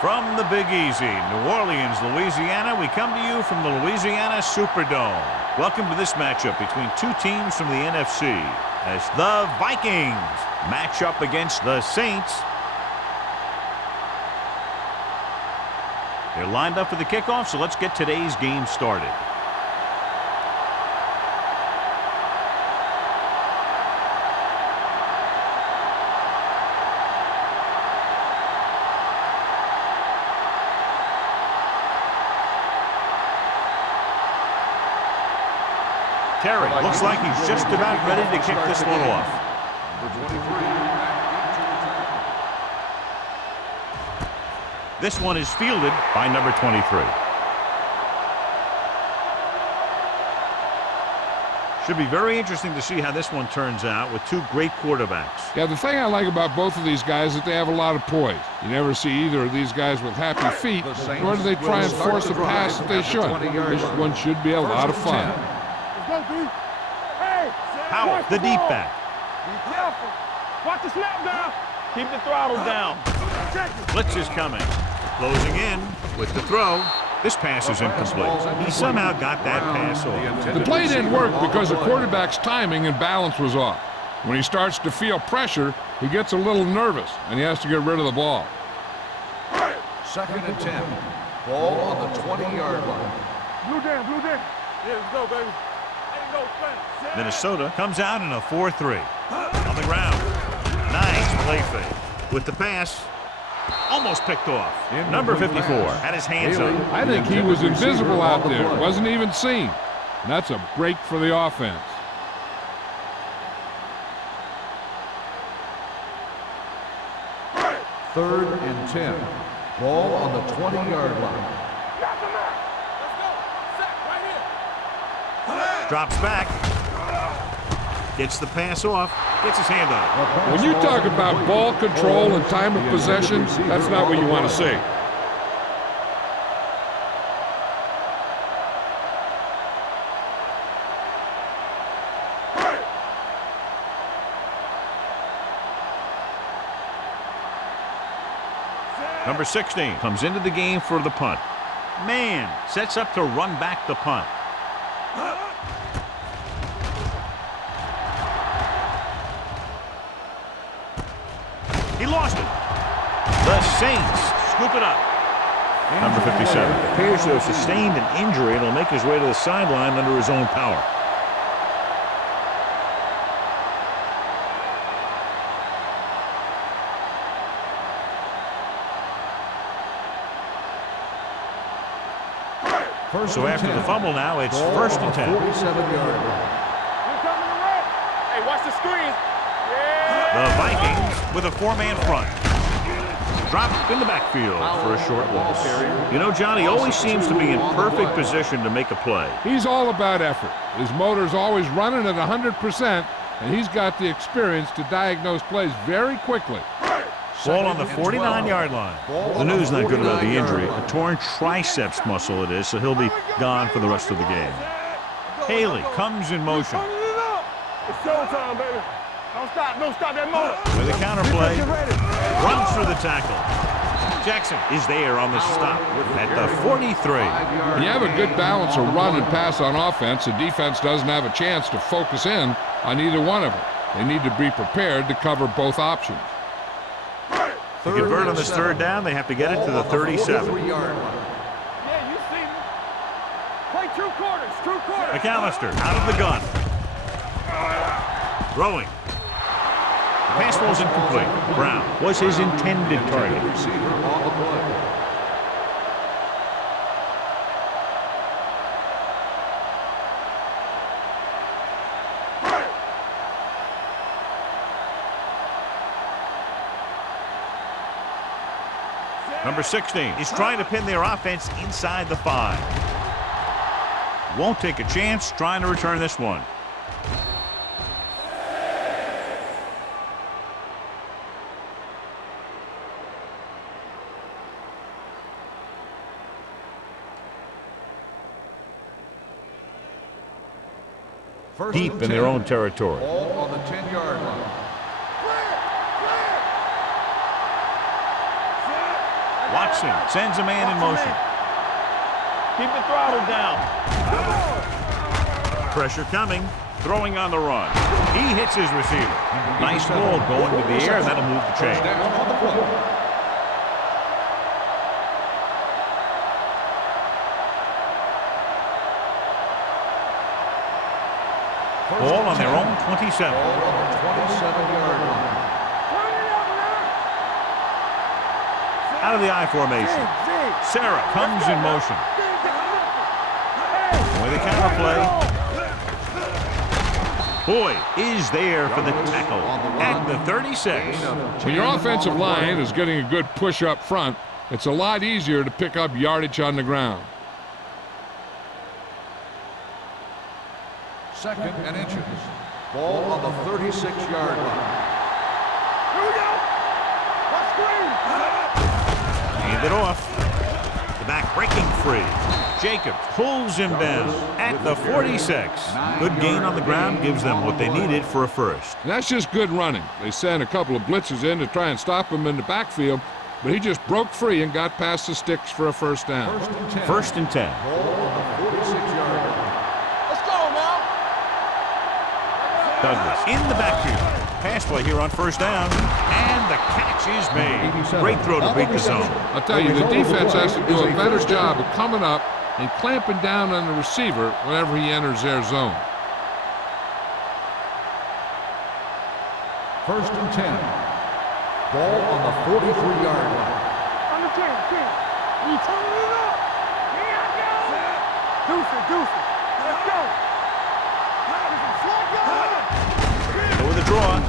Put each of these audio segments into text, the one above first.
From the Big Easy, New Orleans, Louisiana, we come to you from the Louisiana Superdome. Welcome to this matchup between two teams from the NFC as the Vikings match up against the Saints. They're lined up for the kickoff, so let's get today's game started. Terry looks like he's just about ready to kick this one off. This one is fielded by number 23. Should be very interesting to see how this one turns out with two great quarterbacks. Yeah, the thing I like about both of these guys is that they have a lot of poise. You never see either of these guys with happy feet, nor do they try and force a pass that they should. This one should be a lot of fun. Howard, the deep back. Be careful. Watch the snap down. Keep the throttle down. Blitz is coming. Closing in with the throw. This pass is incomplete. He somehow got that pass off. The play didn't work because the quarterback's timing and balance was off. When he starts to feel pressure, he gets a little nervous, and he has to get rid of the ball. 2nd and 10. Ball on the 20-yard line. Blue down, blue down. Yeah, let's go, baby. Minnesota comes out in a 4-3. On the ground. Nice play fake. With the pass, almost picked off. Number 54 had his hands up. I think he was invisible out there. Wasn't even seen. And that's a break for the offense. Third and 10. Ball on the 20-yard line. Drops back. Gets the pass off. Gets his hand on it. When you talk about ball control and time of possession, that's not what you want to see. Number 16 comes into the game for the punt. Man sets up to run back the punt. He lost it. The Saints scoop it up. Number 57 appears to have sustained an injury and will make his way to the sideline under his own power. So after the fumble now, it's 1st and 10. 47-yard line. Hey, watch the screen. The Vikings with a 4-man front. Dropped in the backfield for a short loss. You know, Johnny always seems to be in perfect position to make a play. He's all about effort. His motor's always running at 100%, and he's got the experience to diagnose plays very quickly. Ball on the 49-yard line. The news not good about the injury. A torn triceps muscle it is, so he'll be gone for the rest of the game. Haley comes in motion. It's showtime, baby. Don't stop that motor. With a counterplay, runs through the tackle. Jackson is there on the stop at the 43. When you have a good balance of run and pass on offense, the defense doesn't have a chance to focus in on either one of them. They need to be prepared to cover both options. To convert on this 3rd down, they have to get it to the 37. Yeah, you see me. Play true quarters, true quarters. McAllister out of the gun. Throwing. The pass falls incomplete. Brown was his intended target. Number 16 is trying to pin their offense inside the 5. Won't take a chance trying to return this one. Deep in their own territory. Ball on the 10-yard line. Watson sends a man in motion. Keep the throttle down. Pressure coming. Throwing on the run. He hits his receiver. Nice ball going to the air, and that'll move the chain. Down on the play. Ball on their own 27. Ball on the 27-yard line. Out of the I formation. Sarah comes in motion. With a counter play. Boyd is there for the tackle at the 36. When your offensive line is getting a good push up front, it's a lot easier to pick up yardage on the ground. 2nd and inches. Ball on the 36-yard line. Here we go. Let's screen. Hand it off. The back breaking free. Jacobs pulls him down at the 46. Good gain on the ground gives them what they needed for a first. And that's just good running. They sent a couple of blitzes in to try and stop him in the backfield, but he just broke free and got past the sticks for a first down. 1st and 10. Ball on the 46-yard line. Let's go now. Douglas in the backfield. Pass play here on 1st down. And the catch is made. Great throw to beat the zone. I'll tell you, the defense has to do a better job of coming up and clamping down on the receiver whenever he enters their zone. 1st and 10. Ball on the 43-yard line. On the 10. You turn it up. Here I go. Deuce it. Let's go. With a draw.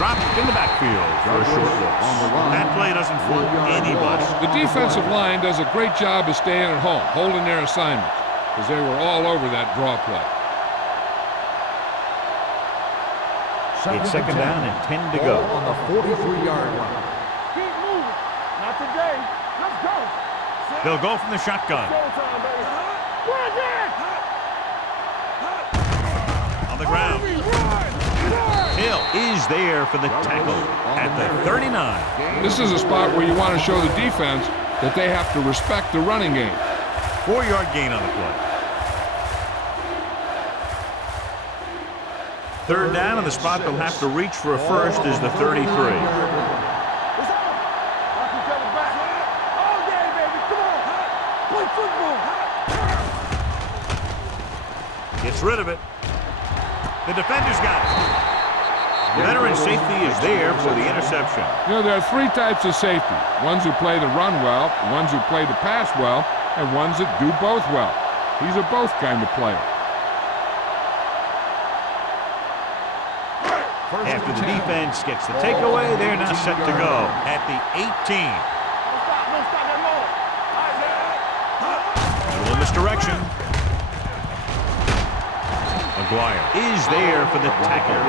Dropped in the backfield for a short loss. That play doesn't fool anybody. The defensive line does a great job of staying at home, holding their assignments, because they were all over that draw play. It's 2nd down and 10 to go. Ball on the 43-yard line. Keep moving. Not today. Let's go. They'll go from the shotgun. Showtime, baby. Run it. On the ground. Hill is there for the tackle at the 39. This is a spot where you want to show the defense that they have to respect the running game. 4-yard gain on the play. 3rd down, and the spot they'll have to reach for a first is the 33. It's on. Knock each other back. All day, baby. Come on. Play football. Gets rid of it. The defender's got it. The veteran safety is there for the interception. You know, there are 3 types of safety. Ones who play the run well, ones who play the pass well, and ones that do both well. He's a both kind of player. After the defense gets the takeaway, they're now set to go at the 18. Don't stop that moment. A little misdirection. McGuire is there for the tackle.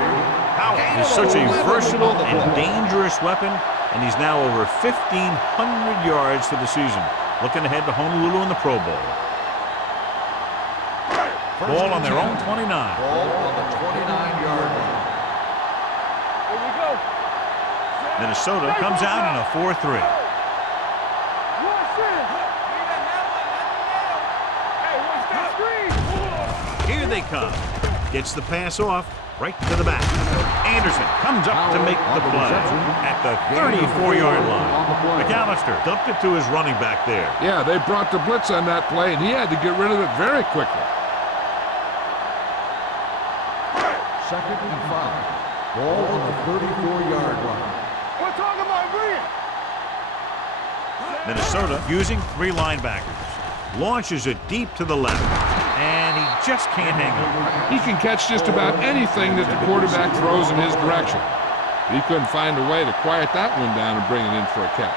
Powell is such a versatile and dangerous weapon, and he's now over 1,500 yards for the season. Looking ahead to Honolulu in the Pro Bowl. Ball on their own 29. Ball on the 29-yard line. Here we go. Minnesota comes out in a 4-3. Watch this. Hey, watch that screen. Here they come. Gets the pass off. Right to the back. Anderson comes up to make the play at the 34-yard line. McAllister dumped it to his running back there. Yeah, they brought the blitz on that play, and he had to get rid of it very quickly. 2nd and 5. Ball on the 34-yard line. We're talking about brilliant. Minnesota using 3 linebackers. Launches it deep to the left. And he just can't hang on. He can catch just about anything that the quarterback throws in his direction. But he couldn't find a way to quiet that one down and bring it in for a catch.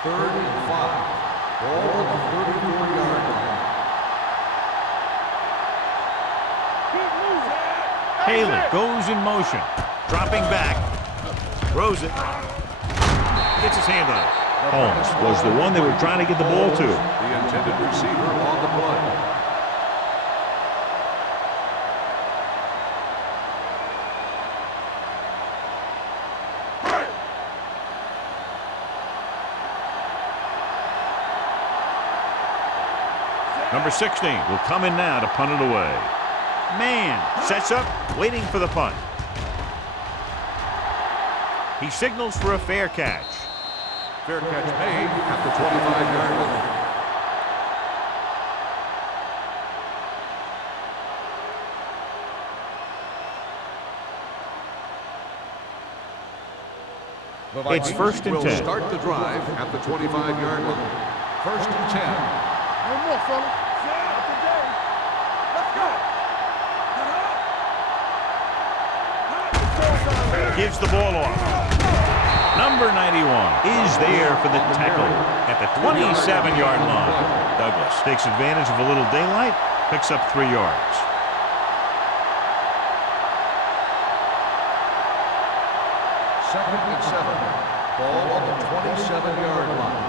3rd and 5. Ball on the 34-yard line. Keep moving. Haley goes in motion. Dropping back. Throws it. Gets his hand on it. Holmes was the one they were trying to get the ball to. The intended receiver on the play. Number 16 will come in now to punt it away. Man sets up, waiting for the punt. He signals for a fair catch. Fair catch made at the 25-yard line. It's 1st and 10. Will start the drive at the 25-yard line. 1st and 10. One more, fella. Not today. Let's go. Gives the ball off. Number 91 is there for the tackle at the 27-yard line. Douglas takes advantage of a little daylight, picks up 3 yards. Second and 7. Ball on the 27-yard line.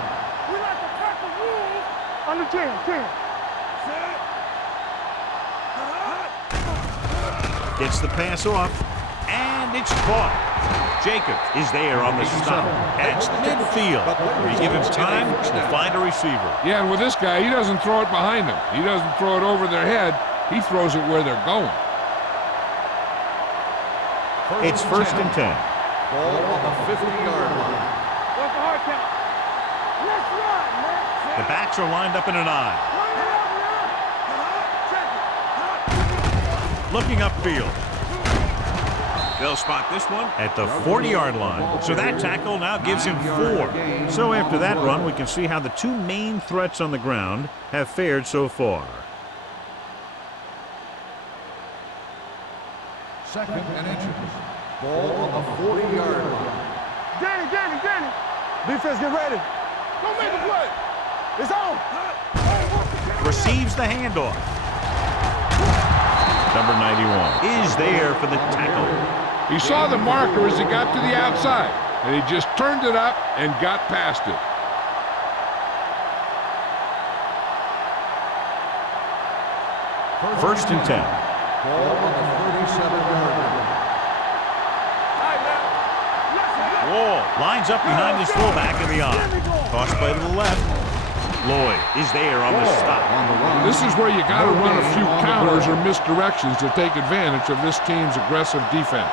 We like to tackle rules. On the 10. Gets the pass off, and it's caught. Jacobs is there on the stop at midfield. You give him time to find a receiver. Yeah, and with this guy, he doesn't throw it behind them. He doesn't throw it over their head. He throws it where they're going. It's 1st and 10. Ball on the 50-yard line. What's the hard count? Let's run, man. The backs are lined up in an eye. Looking upfield. They'll spot this one at the 40-yard line. So that tackle now gives him 4. So after that run, we can see how the 2 main threats on the ground have fared so far. 2nd and inches. Ball on the 40-yard line. Danny. Defense, get ready. Don't make a play. It's on. Receives the handoff. Number 91 is there for the tackle. He saw the marker as he got to the outside, and he just turned it up and got past it. First and 10. Ball on the 37-yard line. Wall lines up behind his fullback in the eye. Toss play to the left. Lloyd is there on the stop. This is where you got to run a few counters or misdirections to take advantage of this team's aggressive defense.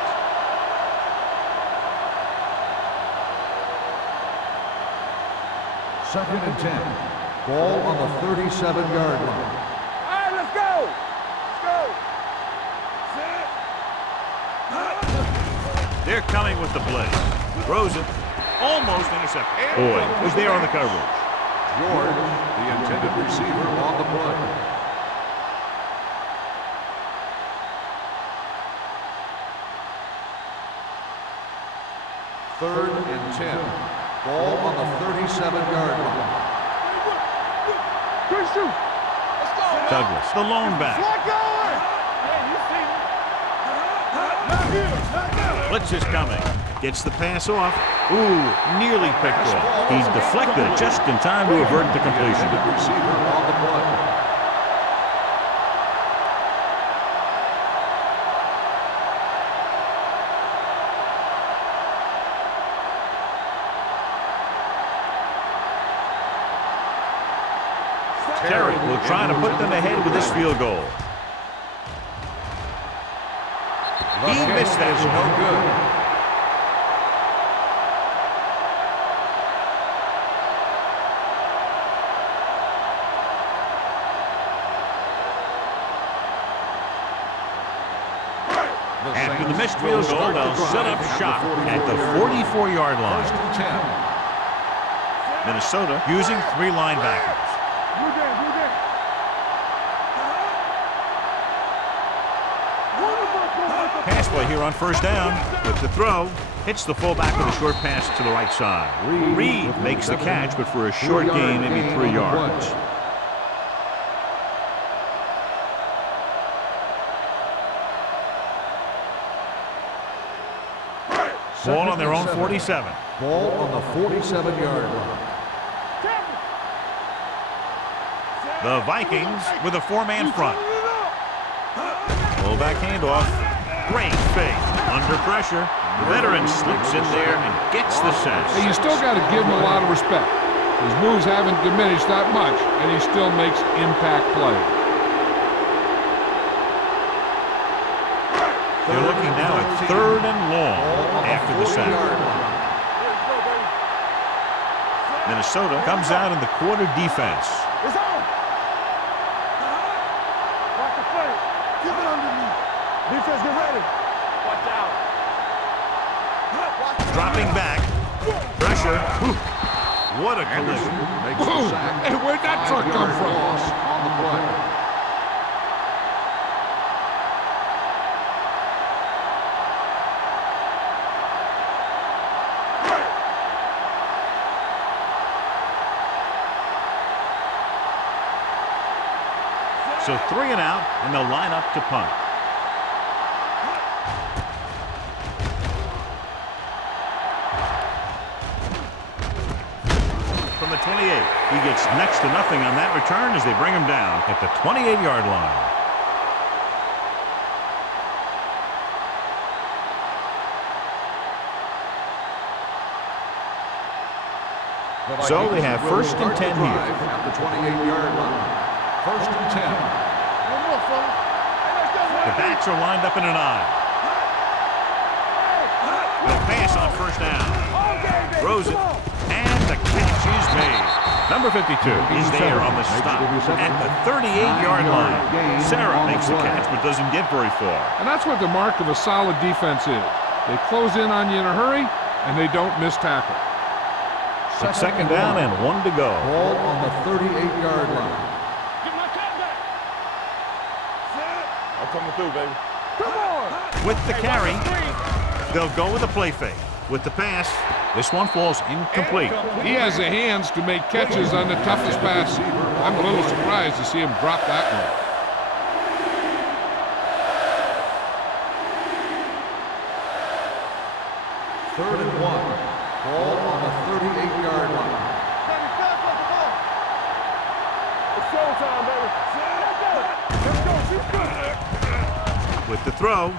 Second and 10. Ball on the 37-yard line. All right, let's go. They're coming with the blitz. Throws it. Almost intercepted. Boyd was there on the coverage. George, the intended receiver, on the play. Third and 10. Ball on the 37-yard line. Good shoot. Let's go, man. Douglas, the lone back. Fly going. Yeah, you see me. Not here. Blitz is coming. Gets the pass off. Ooh, nearly picked off. He's deflected just in time to avert the completion. The receiver on the play. Terry will try to put them ahead with this field goal. He missed that. No good. After the missed field goal, they'll set up shop at the 44-yard line. First and 10. Minnesota using 3 linebackers. Pass play here on first down. With the throw, hits the fullback with a short pass to the right side. Reed makes the catch, but for a short gain, maybe 3 yards. Ball on their own 47. Ball on the 47-yard line. The Vikings with a 4-man front. Fullback handoff. Great fake. Under pressure. The veteran slips in there and gets the sack. Hey, you still got to give him a lot of respect. His moves haven't diminished that much, and he still makes impact plays. They're looking now at 3rd and long after the sack. Minnesota comes out in the quarter defense. It's on. Watch the play. Give it underneath. Defense, get ready. Watch out. Dropping back. Pressure. What a collision. Makes the sack. Hey, where'd that truck come 5-yard from? loss on the play. So 3 and out, and they'll line up to punt. From the 28, he gets next to nothing on that return as they bring him down at the 28-yard line. So they have 1st and 10 here. At the 28-yard line. 1st and 10. The backs are lined up in an eye. They'll pass on 1st down. Throws it, and the catch is made. Number 52 is there on the stop at the 38-yard line. Sarah makes the catch but doesn't get very far. And that's what the mark of a solid defense is. They close in on you in a hurry, and they don't miss tackle. It's 2nd down and 1 to go. Ball on the 38-yard line. Coming through, baby. Come on! With the carry, they'll go with a play fake. With the pass, this one falls incomplete. He has the hands to make catches on the toughest passes. I'm a little surprised to see him drop that one. 3rd and 1. Ball on the 38-yard line. It's showtime, baby. Let's go. She's good. With the throw,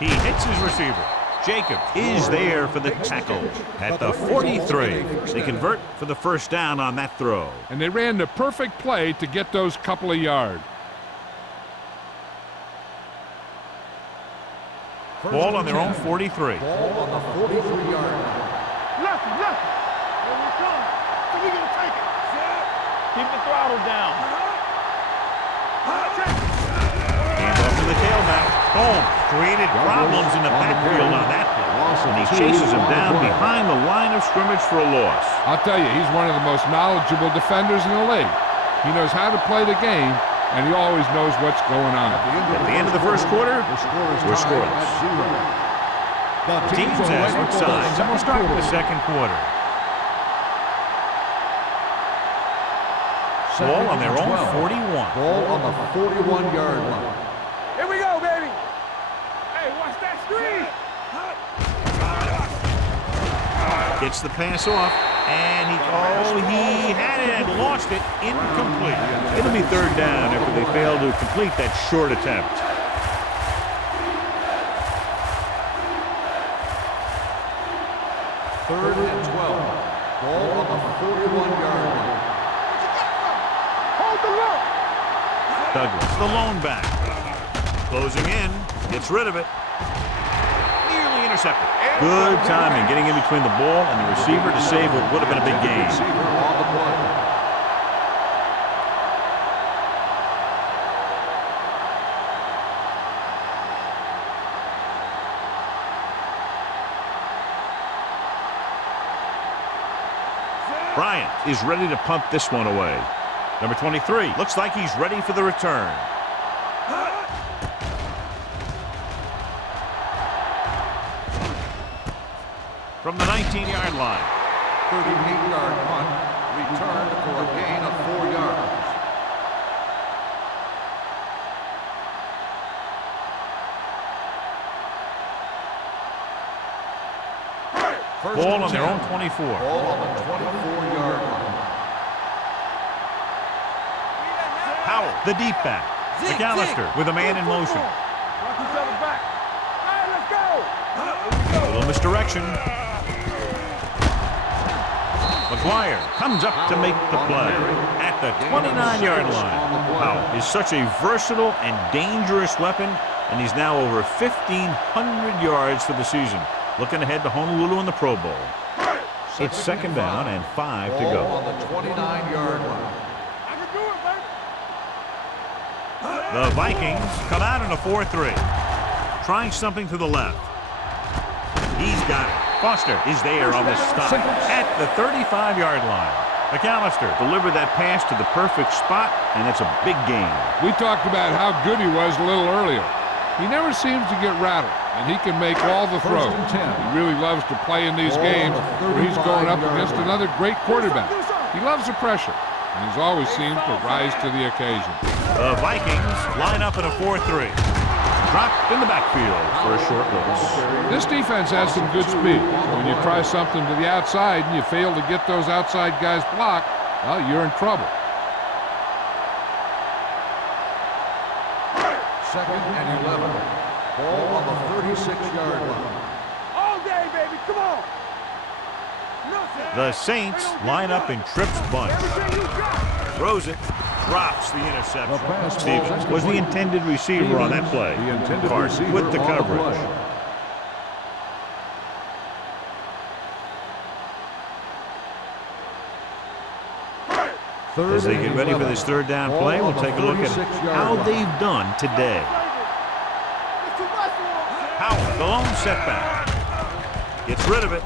he hits his receiver. Jacob is there for the tackle at the 43. They convert for the 1st down on that throw. And they ran the perfect play to get those couple of yards. Ball on their own 43. Ball on the 43-yard line. Lefty. Here we come. So we gonna take it. Keep the throttle down. Hand off to the tailback. Holmes created problems in the backfield on that play. And he chases him down behind the line of scrimmage for a loss. I'll tell you, he's one of the most knowledgeable defenders in the league. He knows how to play the game, and he always knows what's going on. At the end of the 1st quarter, we're scoreless. The Teams have switched sides, and we'll start with the 2nd quarter. Ball on their own 41. Ball on the 41-yard line. Here we go, baby. Hey, watch that screen. Gets the pass off, and he had it and lost it. Incomplete. It'll be 3rd down after they fail to complete that short attempt. Third and 12. Ball on the 41-yard line. Hold the look. Douglas, the lone back. Closing in, gets rid of it. Nearly intercepted. Good timing, getting in between the ball and the receiver to save what would have been a big gain. Receiver on the play. Bryant is ready to punt this one away. Number 23 looks like he's ready for the return. From the 19-yard line. 38-yard punt, returned for a gain of 4 yards. Ball on their own 24. Ball on the 24-yard line. Howell, the deep back. McAllister with a man in motion. Watch each other back. All right, let's go. A little misdirection. McGuire comes up to make the play at the 29-yard line. Wow, is such a versatile and dangerous weapon, and he's now over 1,500 yards for the season. Looking ahead to Honolulu in the Pro Bowl. It's second down and 5 to go. On the 29-yard line. I can do it, baby. The Vikings come out in a 4-3. Trying something to the left. He's got it. Foster is there on the stop at the 35-yard line. McAllister delivered that pass to the perfect spot, and it's a big gain. We talked about how good he was a little earlier. He never seems to get rattled, and he can make all the throws. He really loves to play in these games where he's going up against another great quarterback. He loves the pressure, and he's always seems to rise to the occasion. The Vikings line up in a 4-3. Dropped in the backfield for a short loss. This defense has some good speed. When you try something to the outside and you fail to get those outside guys blocked, well, you're in trouble. Second and 11. Ball on the 36-yard line. All day, baby. Come on. The Saints line up in trips bunch. Everything you got. Throws it. Drops the interception. Stevens was the intended receiver on that play. Carson with the coverage. As they get ready for this third down play, we'll take a look at how they've done today. Howard, the lone setback. Gets rid of it.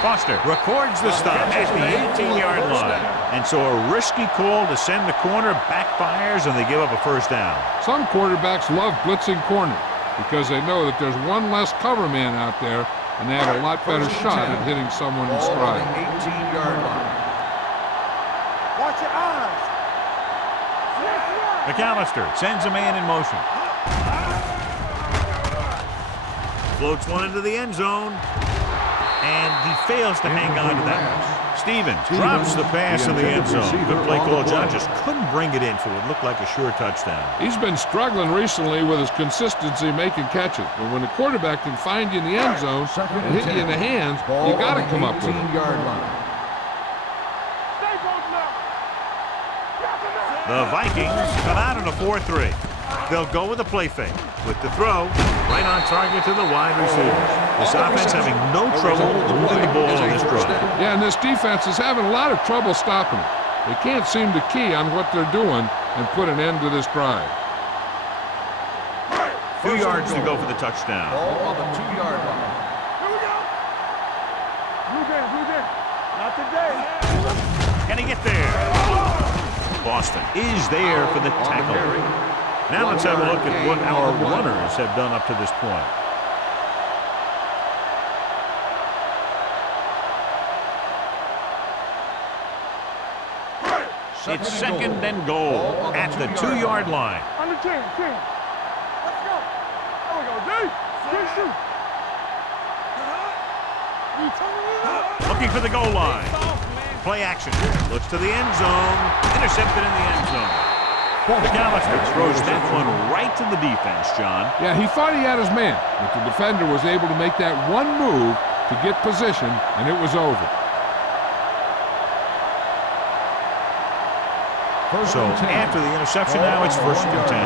Foster records the stop at the 18-yard line. And so a risky call to send the corner backfires, and they give up a first down. Some quarterbacks love blitzing corners because they know that there's one less cover man out there, and they have a lot better shot at hitting someone in stride. 18-yard line. Watch your eyes. McAllister sends a man in motion. Floats one into the end zone. And he fails to hang on to that. Stevens drops the pass in the end zone. Good play call. John just couldn't bring it in, so it looked like a sure touchdown. He's been struggling recently with his consistency making catches. But when the quarterback can find you in the end zone and hit you in the hands, you got to come up with it. The Vikings come out in a 4-3. They'll go with a play fake. With the throw, right on target to the wide receiver. This offense having no trouble moving the ball on this drive. Yeah, and this defense is having a lot of trouble stopping it. They can't seem to key on what they're doing and put an end to this drive. 2 yards to go for the touchdown. Ball on the 2-yard line. Here we go. Blue Dan. Not today. Can he get there? Boston is there for the tackle. Now let's have a look at what our runners have done up to this point. It's second and goal at the 2-yard line. Under 10. Let's go. There we go, D. Good shoot. You turning it up. Looking for the goal line. Play action. Looks to the end zone. Intercepted in the end zone. McAllister throws that one right to the defense, John. Yeah, he thought he had his man, but the defender was able to make that one move to get position, and it was over. So after the interception now, it's first and 10.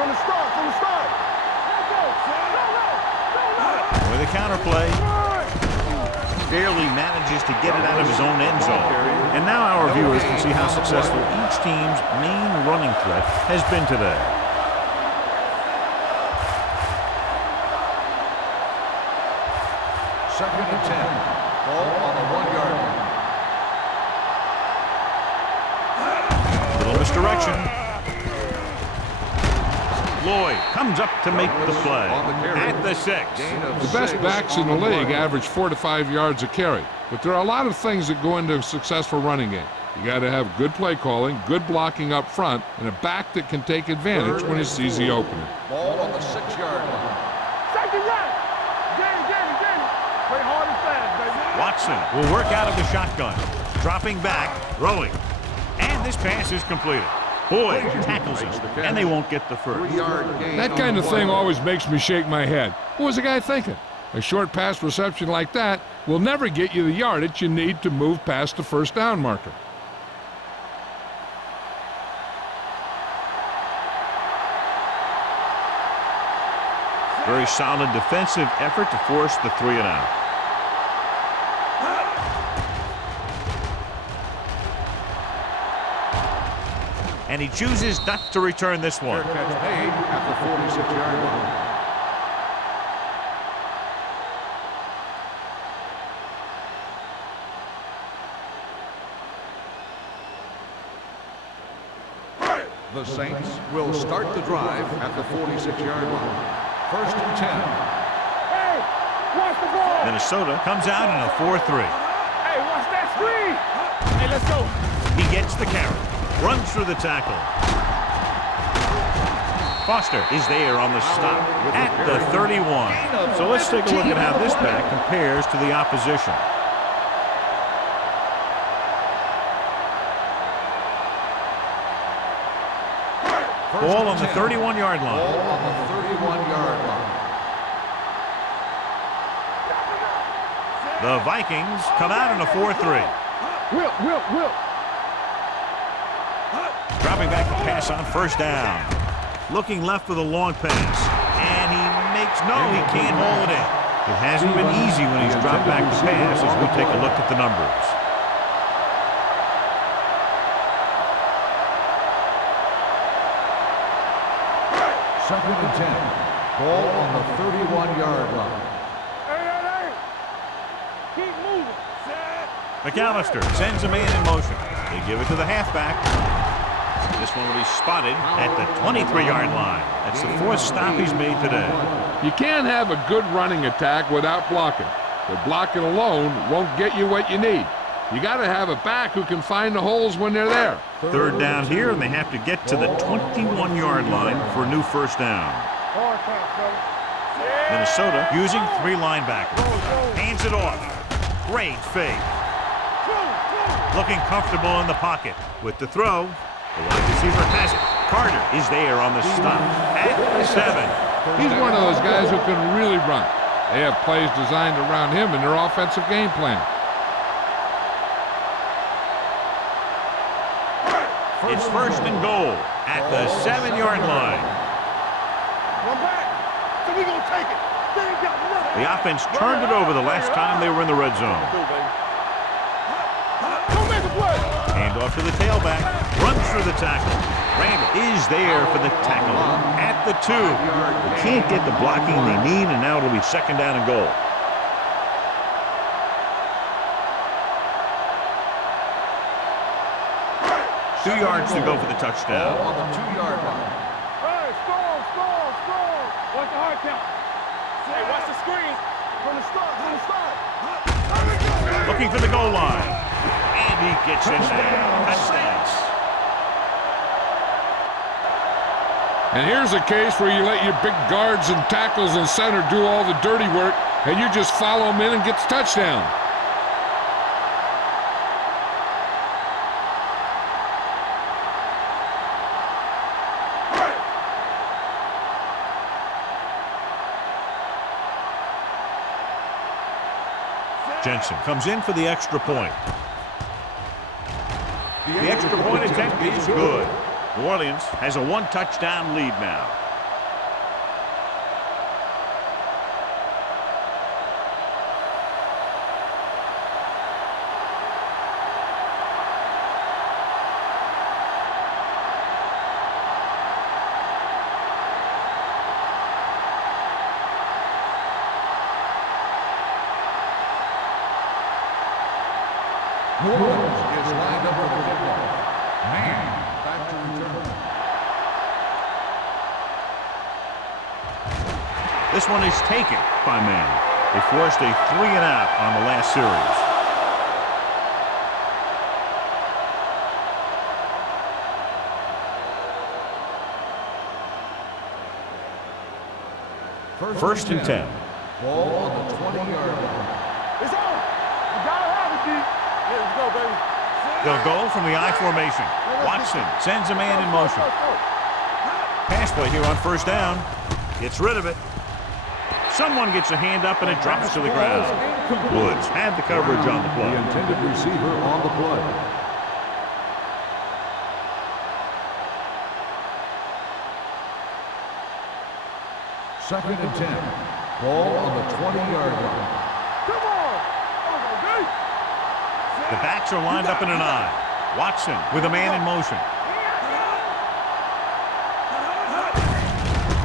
From the start. Let's go. With a counterplay, barely manages to get it out of his own end zone. And now our viewers can see how successful each team's main running threat has been today. Second and 10. Ball on the 1-yard line. Little misdirection. Lloyd comes up to make the play at the 6. The best backs in the league average 4 to 5 yards a carry, but there are a lot of things that go into a successful running game. You got to have good play calling, good blocking up front, and a back that can take advantage when he sees the opening. Ball on the 6-yard line. Take it right. Get it. Play hard and fast, baby. Watson will work out of the shotgun. Dropping back, throwing. And this pass is completed. Boyd tackles him, and they won't get the first. That kind of thing always makes me shake my head. What was the guy thinking? A short pass reception like that will never get you the yardage you need to move past the first down marker. Very solid defensive effort to force the 3 and out. And he chooses not to return this one. Fair catch made at the 46-yard line. The Saints will start the drive at the 46-yard line. 1st and 10. Hey, watch the ball. Minnesota comes out in a 4-3. Hey, watch that screen. Hey, let's go. He gets the carry, runs through the tackle. Foster is there on the stop at the 31. So let's take a look at how this back compares to the opposition. Ball on the 31-yard line. Ball on the 31-yard line. The Vikings come out in a 4-3. Will. Dropping back to pass on 1st down. Looking left for the long pass. And he he can't hold it in. It hasn't been easy when he's dropped back to pass as we take a look at the numbers. Second and 10. Ball on the 31-yard line. Hey. Keep moving. McAllister sends a man in motion. They give it to the halfback. This one will be spotted at the 23-yard line. That's the 4th stop he's made today. You can't have a good running attack without blocking. But blocking alone won't get you what you need. You got to have a back who can find the holes when they're there. 3rd down here, and they have to get to the 21-yard line for a new 1st down. Hard pass, brother. Minnesota using 3 linebackers. Hands it off. Great fake. Looking comfortable in the pocket. With the throw, the wide receiver has it. Carter is there on the stop at the 7. He's one of those guys who can really run. They have plays designed around him in their offensive game plan. It's 1st and goal at the 7-yard line. One back. So we gonna take it. They ain't got nothing. The offense turned it over the last time they were in the red zone. Don't make a play. Hand off to the tailback. Runs through the tackle. Randall is there for the tackle at the 2. They can't get the blocking they need, and now it'll be 2nd down and goal. Two yards to go for the touchdown. Ball on the 2-yard line. Hey, score. Watch the hard count. Hey, watch the screen. From the start. Looking for the goal line. And he gets in there. Touchdown. And here's a case where you let your big guards and tackles and center do all the dirty work, and you just follow them in and get the touchdown. Jensen comes in for the extra point. The extra point attempt is good. New Orleans has a 1-touchdown lead now. New Orleans is lined up for the kickoff. Man, back to return. This one is taken by man. They forced a 3 and out on the last series. First and 10. Ball on the 20-yard line. It's on. You gotta have it, D. Yeah, let's go, baby. They'll go from the I formation. Watson sends a man in motion. Pass play here on 1st down. Gets rid of it. Someone gets a hand up and it drops to the ground. Woods had the coverage on the The play. intended receiver on the play. Second and 10. Ball on the 20-yard line. Come on. The backs are lined up in an I. Watson with a man in motion.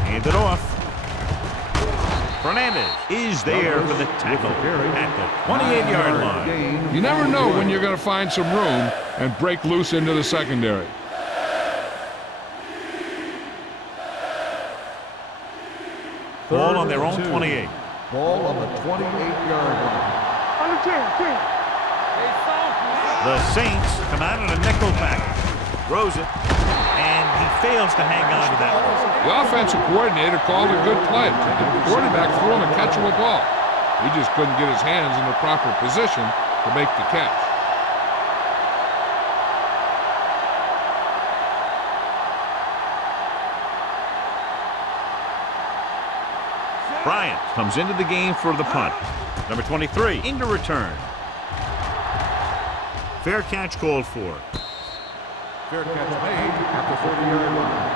Hand it off. Fernandez is there for the tackle at the 28-yard line. You never know when you're going to find some room and break loose into the secondary. Ball on their own 28. Ball on the 28-yard line. On the 10. The Saints come out in a nickel package. Throws it, and he fails to hang on to that one. The offensive coordinator called a good play. The quarterback threw him a catchable ball. He just couldn't get his hands in the proper position to make the catch. Bryant comes into the game for the punt. Number 23 into return. Fair catch called for. Fair catch made at the 30-yard line.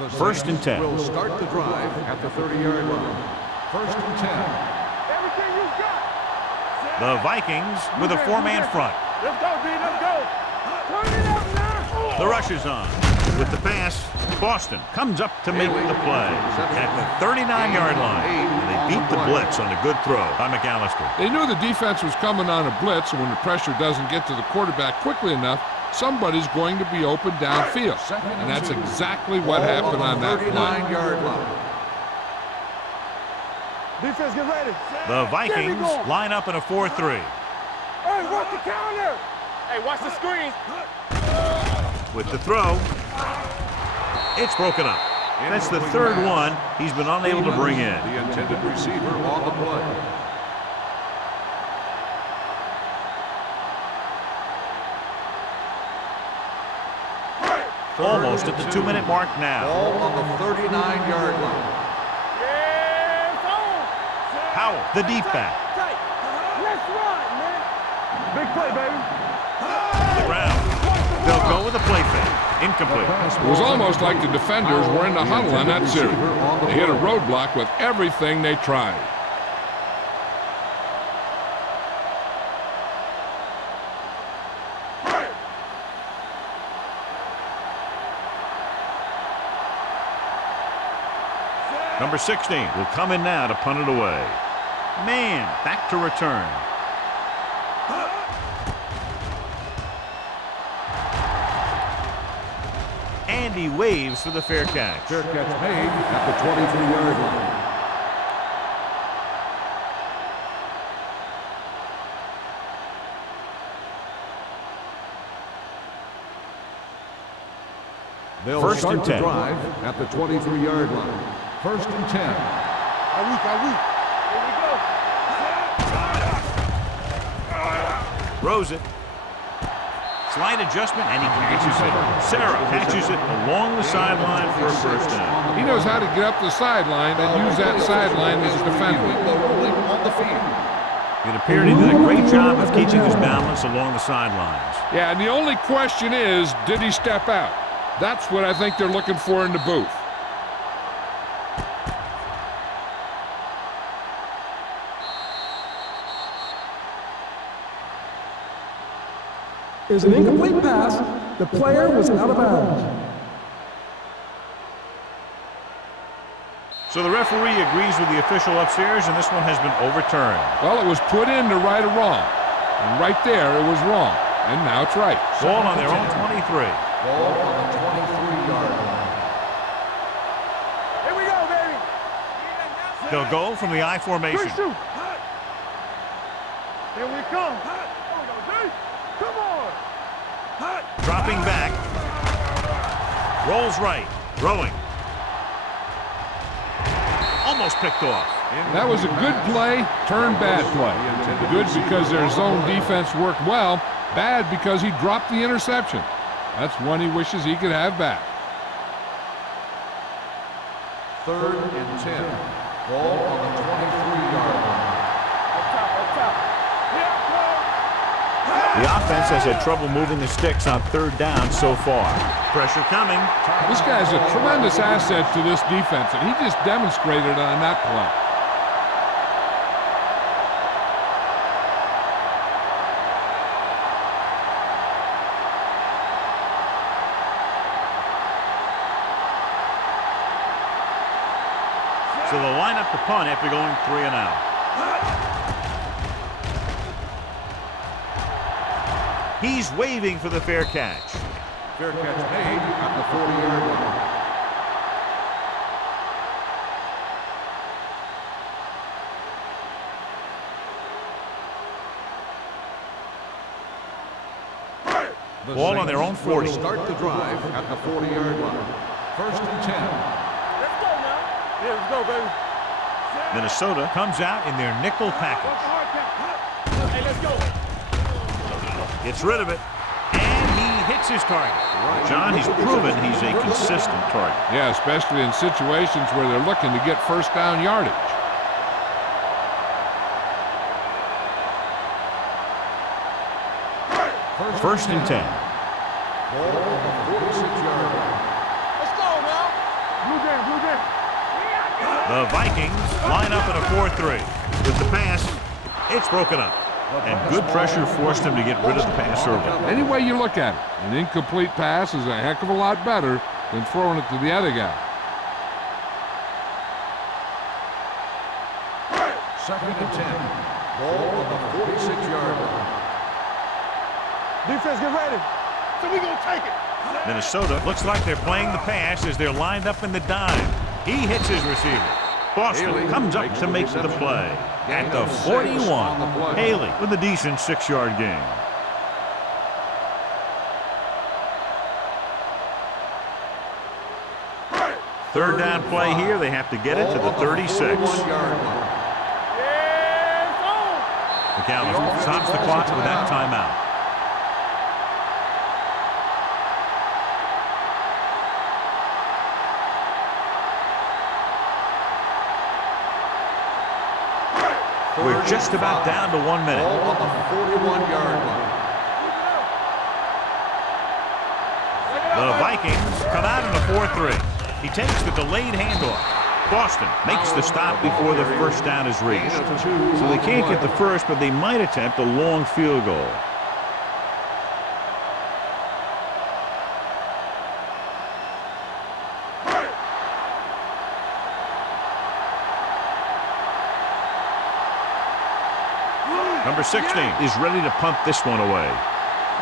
The First and 10. Will start the drive at the 30-yard line. First and 10. Everything you got. The Vikings with a four-man front. Let's go, B. Let's go. Turn it up now. The rush is on. With the pass, Boston comes up to make the play at the 39-yard line. And they beat the blitz on a good throw by McAllister. They knew the defense was coming on a blitz, and when the pressure doesn't get to the quarterback quickly enough, somebody's going to be open downfield. And that's exactly what happened on that play. 39-yard line. Defense, get ready. The Vikings line up in a 4-3. Hey, watch the counter. Hey, watch the screen. With the throw, it's broken up. That's the third one he's been unable to bring in. The intended receiver on the play. Almost at the 2-minute mark now. Ball on the 39-yard line. Howell, the deep back. Let's run, man. Big play, baby. The ground. They'll go with a play fake. Incomplete. It was almost like the defenders were in the huddle on that series. They hit a roadblock with everything they tried. Number 16 will come in now to punt it away. Man, back to return. And he waves for the fair catch. Fair catch made at the 23-yard line. They'll First start and the 10. drive at the 23-yard line. First and 10. Here we go. Throws it. Slight adjustment, and he catches it. Sarah catches it along the sideline for a first down. He knows how to get up the sideline and use that sideline as a defender. On the field. It appeared he did a great job of keeping his balance along the sidelines. Yeah, and the only question is, did he step out? That's what I think they're looking for in the booth. Is an incomplete pass. The player was out of bounds. So the referee agrees with the official upstairs, and this one has been overturned. Well, it was put in to right a wrong. And right there, it was wrong. And now it's right. Ball on their own 23. Ball on the 23-yard line. Here we go, baby. They'll go from the I formation. Quick shoot. Here we come. Come on. Dropping back. Rolls right. Throwing. Almost picked off. That was a good play, turned bad play. Good because their zone defense worked well, bad because he dropped the interception. That's one he wishes he could have back. 3rd and 10. Ball on the 23-yard line. The offense has had trouble moving the sticks on 3rd down so far. Pressure coming. This guy's a tremendous asset to this defense, and he just demonstrated on that play. So they'll line up the punt after going 3 and out. He's waving for the fair catch. Fair catch made at the 40-yard line. Ball on their own 40. Will start the drive at the 40-yard line. 1st and 10. Let's go now. Yeah, let's go, baby. Minnesota comes out in their nickel package. Hey, let's go. Gets rid of it, and he hits his target. John, he's proven he's a consistent target. Yeah, especially in situations where they're looking to get 1st down yardage. First and 10. Ball on the 46-yard line. Let's go now. Blue jam, blue jam. The Vikings line up in a 4-3. With the pass, it's broken up. And good pressure forced him to get rid of the pass early. Any way you look at it, an incomplete pass is a heck of a lot better than throwing it to the other guy. 2nd and 10. Ball on the 46-yard line. Defense, get ready. So we gonna take it. Minnesota looks like they're playing the pass as they're lined up in the dime. He hits his receiver. Boston Haley comes up makes to the make the reception. play. At the Gain of 6 41, on the play. Haley with a decent 6-yard gain. Third down play here. They have to get it to the 36. 41-yard line. McAllister stops the clock with that timeout. We're just about down to 1 minute. Ball on the 41-yard line. The Vikings come out in a 4-3. He takes the delayed handoff. Boston makes the stop before the 1st down is reached. So they can't get the first, but they might attempt a long field goal. Number 16 is ready to punt this one away.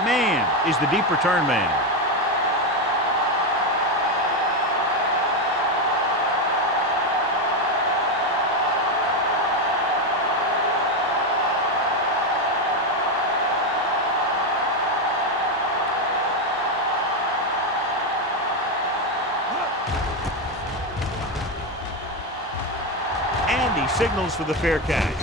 Man is the deep return man. And he signals for the fair catch.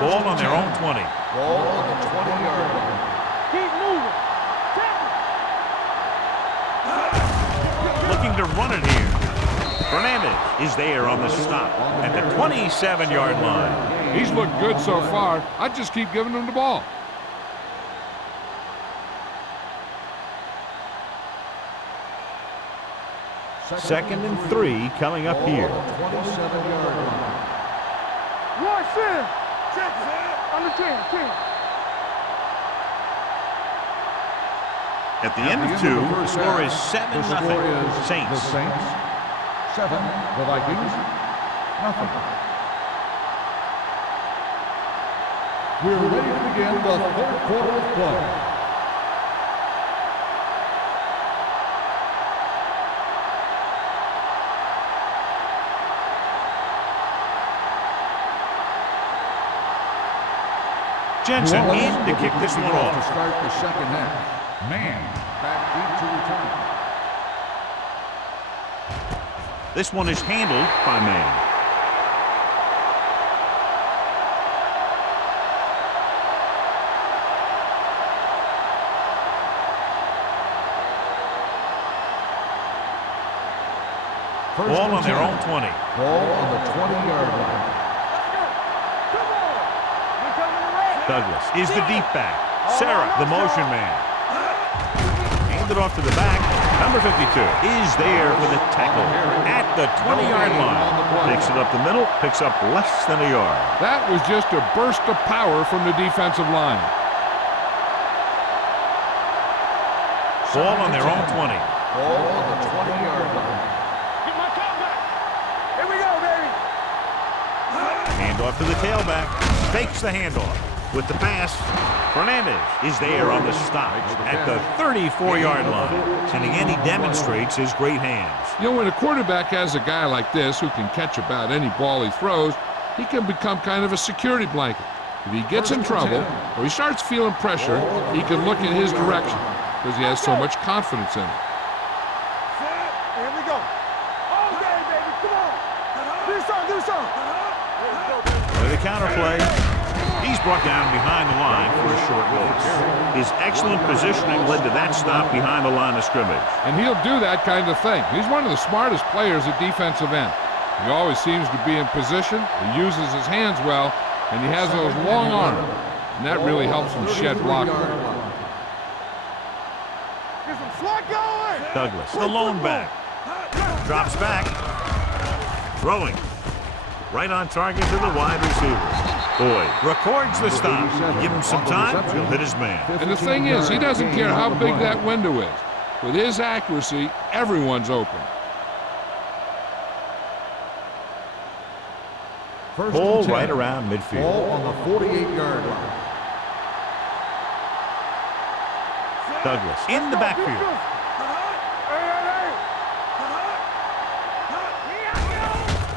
Ball on their own 20. Ball on the 20-yard line. Keep moving. Looking to run it here. Fernandez is there on the stop at the 27-yard line. He's looked good so far. I just keep giving him the ball. Second and 3 coming up here. 27-yard line. One sin. Check it. Under 10, 10. At the end of 2, the score is 7-0. The score is Saints. the Saints 7, the Vikings nothing. We're ready to begin the 3rd quarter of play. Jensen in to kick this one To off. start the second half. Man back deep to return. This one is handled by Maine. Ball on their own 20. Ball on the 20-yard line. Douglas is the deep back. Sarah, the motion man. Handed off to the back. Number 52 is there for the tackle at the 20-yard line. Picks it up the middle, picks up less than a yard. That was just a burst of power from the defensive line. Ball on their own 20. Ball on the 20-yard line. Get my comeback. Here we go, baby. Handoff to the tailback. Fakes the handoff. With the pass, Fernandez is there on the stop at the 34-yard line. And again, he demonstrates his great hands. You know, when a quarterback has a guy like this who can catch about any ball he throws, he can become kind of a security blanket. If he gets in trouble or he starts feeling pressure, he can look in his direction because he has so much confidence in it. Here we go. Okay, baby, come on. Do something. With the counter play, he's brought down behind the line for a short loss. His excellent positioning led to that stop behind the line of scrimmage. And he'll do that kind of thing. He's one of the smartest players at defensive end. He always seems to be in position, he uses his hands well, and he has those long arms. And that really helps him shed blocking. Get some slot going. Douglas, the lone back. Drops back. Throwing. Right on target to the wide receiver. Boyd records the stop. Give him some time, he'll hit his man. And the thing is, he doesn't care how big that window is. With his accuracy, everyone's open. Ball right around midfield. Ball on the 48-yard line. Douglas in the backfield.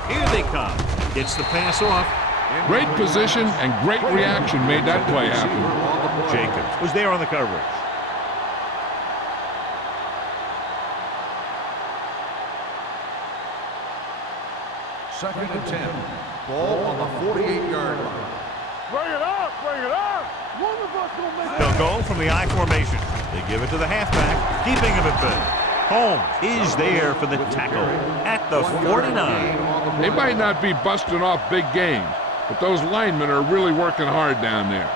Here they come. Gets the pass off. Great position and great reaction made that play happen. Jacobs was there on the coverage. Second and 10. Ball on the 48-yard line. Bring it up. One of us will make it. They'll go from the I formation. They give it to the halfback, keeping him at bay. Holmes is there for the tackle at the 49. They might not be busting off big games, but those linemen are really working hard down there.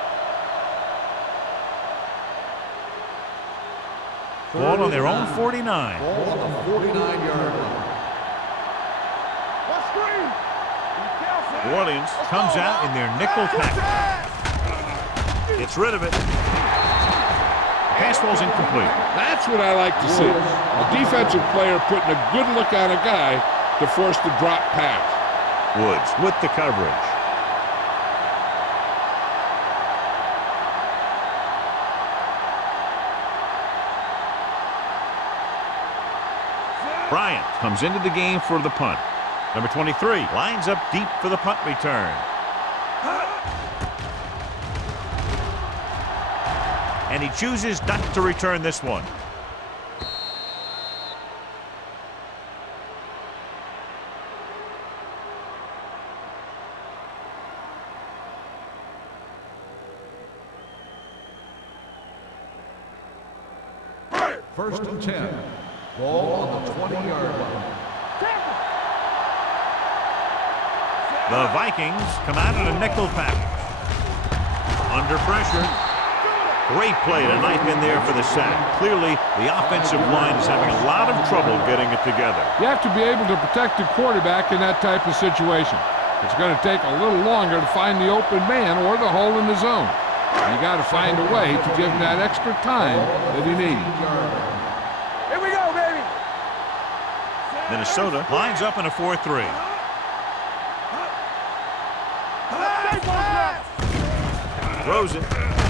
Ball on their own 49. Ball on the 49-yard line. Let's screen. New Orleans comes out in their nickel package. Gets rid of it. Pass falls incomplete. That's what I like to see. A defensive player putting a good look on a guy to force the drop pass. Woods with the coverage. Bryant comes into the game for the punt. Number 23 lines up deep for the punt return. And he chooses not to return this one. First and 10. Ball on the 20-yard line. The Vikings come out in a nickel package. Under pressure. Great play to knife in there for the sack. Clearly, the offensive line is having a lot of trouble getting it together. You have to be able to protect the quarterback in that type of situation. It's going to take a little longer to find the open man or the hole in the zone. You got to find a way to give him that extra time that he needs. Here we go, baby. Minnesota lines up in a 4-3. Throws it,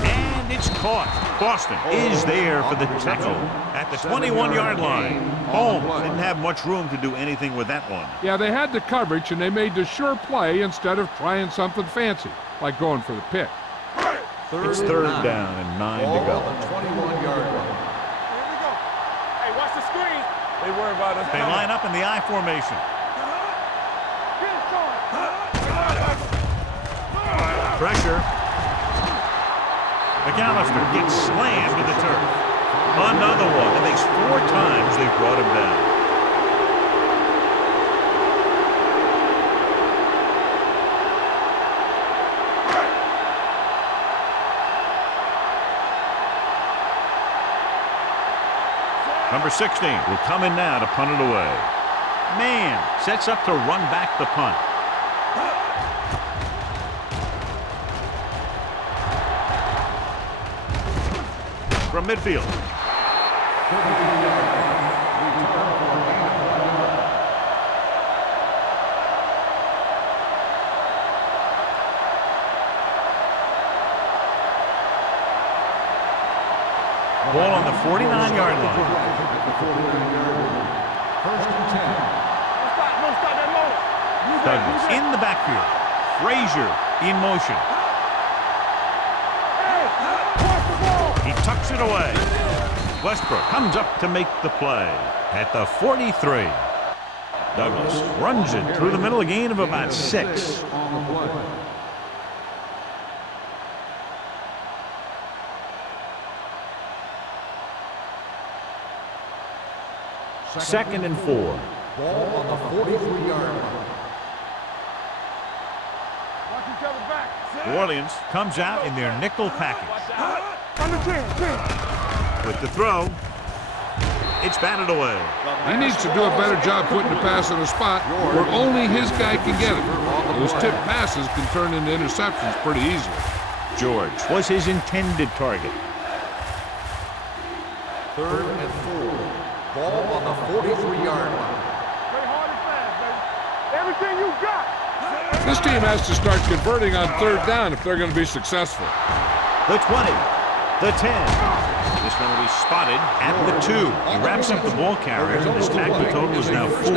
and it's caught. Boston is there for the tackle at the 21-yard line. Holmes didn't have much room to do anything with that one. Yeah, they had the coverage, and they made the sure play instead of trying something fancy, like going for the pick. It's third down and 9 to go. Ball on the 21-yard line. Here we go. Hey, watch the screen. They worry about us. They line up in the I formation. Get it, Sean. Pressure. McAllister gets slammed to the turf. Another one. It makes 4 times they've brought him down. Number 16 will come in now to punt it away. Man sets up to run back the punt. From midfield. Ball on the 49-yard line. First and 10. Don't stop that motor. Douglas in the backfield. Frazier in motion. Hey, watch the ball. He tucks it away. Westbrook comes up to make the play at the 43. Douglas runs it through the middle, a gain of about 6. On the play. Second and 4. Ball on the 43-yard line. Watch each other back. New Orleans comes out in their nickel package. Under 10. With the throw, it's batted away. He needs to do a better job putting the pass in a spot where only his guy can get it. Those tip passes can turn into interceptions pretty easily. George was his intended target. Third and 4. Ball on the 43-yard line. Play hard and fast, baby. Everything you got. This team has to start converting on third down if they're going to be successful. The 20, the 10. This one will be spotted at the 2. He wraps up the ball carrier, and his tackle total is now 4.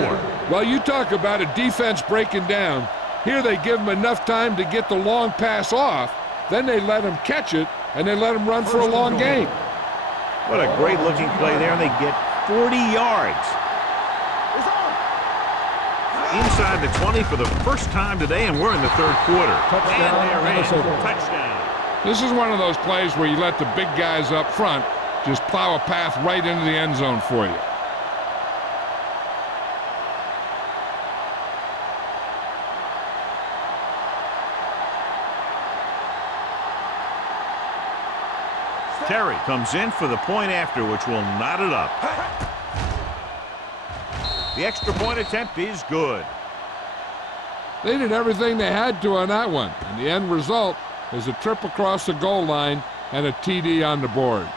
Well, you talk about a defense breaking down. Here they give him enough time to get the long pass off. Then they let him catch it, and they let him run for a long game. What a great-looking play there, and they get 40 yards. It's on. Inside the 20 for the first time today, and we're in the third quarter. Touchdown, And they're in. Minnesota. Touchdown. This is one of those plays where you let the big guys up front just plow a path right into the end zone for you. Terry comes in for the point after, which will knot it up. The extra point attempt is good. They did everything they had to on that one, and the end result is a trip across the goal line and a TD on the board.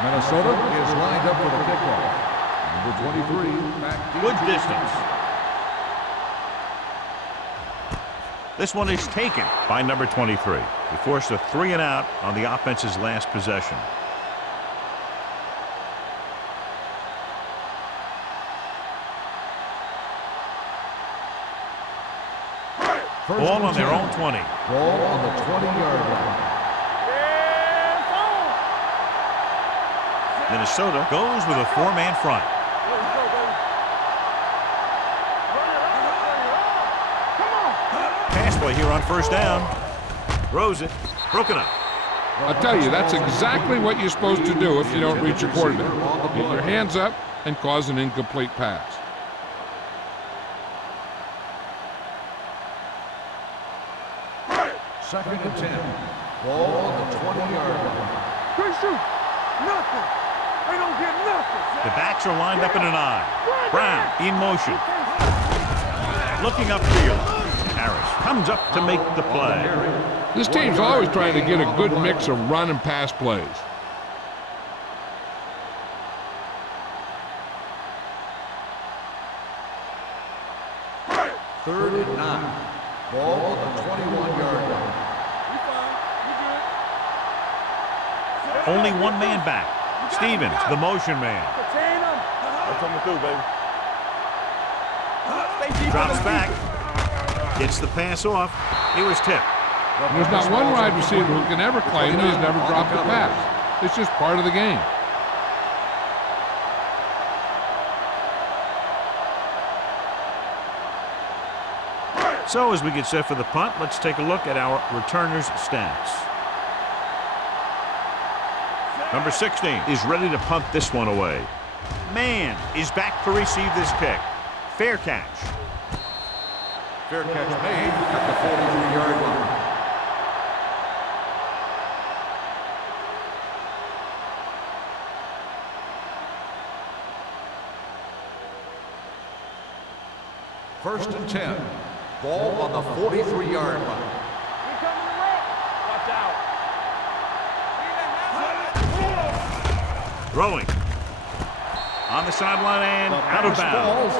Minnesota is lined up for the kickoff. Number 23, back deep. Good distance. This one is taken by number 23. He forced a 3 and out on the offense's last possession. Ball on their own 20. Ball on the 20-yard line. It's on. Minnesota goes with a 4-man front. Let's go, baby. Run it up. Come on. Pass play here on first down. Throws it. Broken up. I'll tell you, that's exactly what you're supposed to do if you don't reach your quarterback. Get your hands up and cause an incomplete pass. Second and 10. Ball on the 20-yard line. Good shoot. Nothing. They don't get nothing. The backs are lined up in an I. Brown in motion. Looking upfield. Harris comes up to make the play. This team's always trying to get a good mix of run and pass plays. Third and 9. Ball on the 21-yard line. Only one man back. Stevens, the motion man. That's coming through, baby. Drops back. Gets the pass off. He was tipped. There's not one wide receiver who can ever claim that he's never dropped a pass. It's just part of the game. So as we get set for the punt, let's take a look at our returners' stats. Number 16 is ready to punt this one away. Man is back to receive this kick. Fair catch. Fair catch made at the 43-yard line. First and 10. Ball on the 43-yard line. Watch out. Throwing. On the sideline and out of bounds.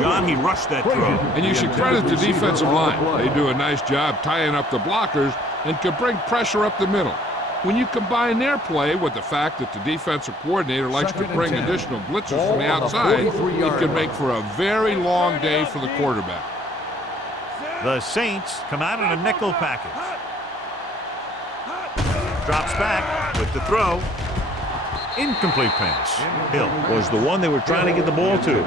John, he rushed that throw. And you should credit the defensive line. They do a nice job tying up the blockers and can bring pressure up the middle. When you combine their play with the fact that the defensive coordinator likes to bring additional blitzers from the outside, it can make for a very long day for the quarterback. The Saints come out in a nickel package. Drops back with the throw. Incomplete pass. Hill was the one they were trying to get the ball to.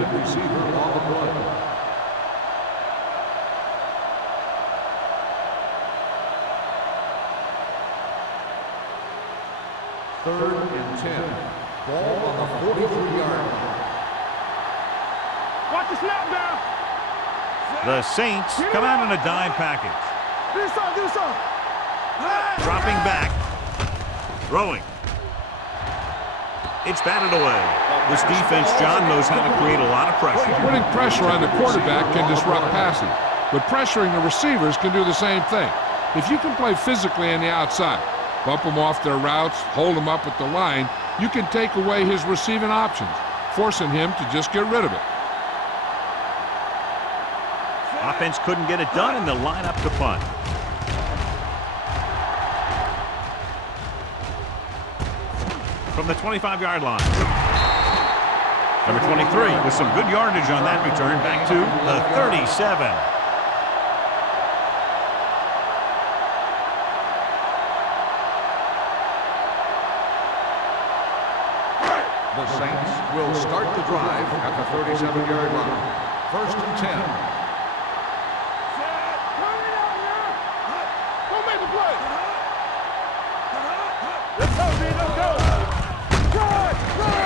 Third and 10. Ball on the 43-yard line. Watch the snap down. The Saints come out in a dime package. Do something. Dropping back. Throwing. It's batted away. This defense, John, knows how to create a lot of pressure. Putting pressure on the quarterback can disrupt passing, but pressuring the receivers can do the same thing. If you can play physically on the outside, bump them off their routes, hold them up at the line, you can take away his receiving options, forcing him to just get rid of it. Offense couldn't get it done, and they'll line up to punt. From the 25-yard line. Number 23 with some good yardage on that return back to the 37. The Saints will start the drive at the 37-yard line. First and 10.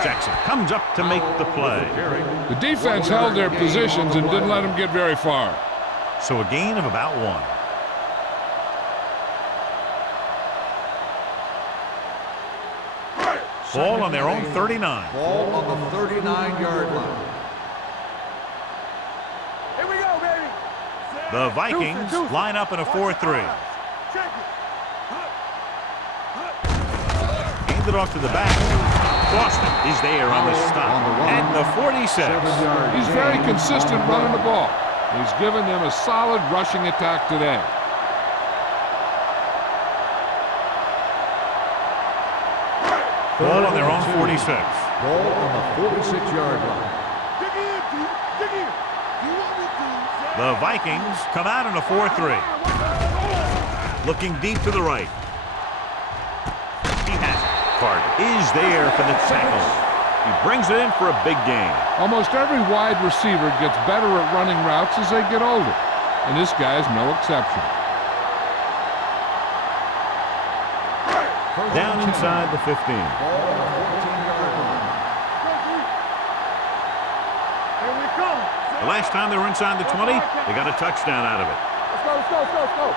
Jackson comes up to make the play. The defense held their positions and didn't let them get very far. So a gain of about 1. Ball on their own 39. Ball on the 39-yard line. Here we go, baby. The Vikings line up in a 4-3. Hand it off to the back. Boston is there on the stop at the 46. He's very consistent running the ball. He's given them a solid rushing attack today. Ball on their own 46. Ball on the 46-yard line. The Vikings come out in a 4-3. Looking deep to the right. He has it. Carter is there for the tackle. He brings it in for a big gain. Almost every wide receiver gets better at running routes as they get older, and this guy's no exception. Down inside the 15. Ball on the 14-yard line. Here we come. The last time they were inside the 20, they got a touchdown out of it. Let's go.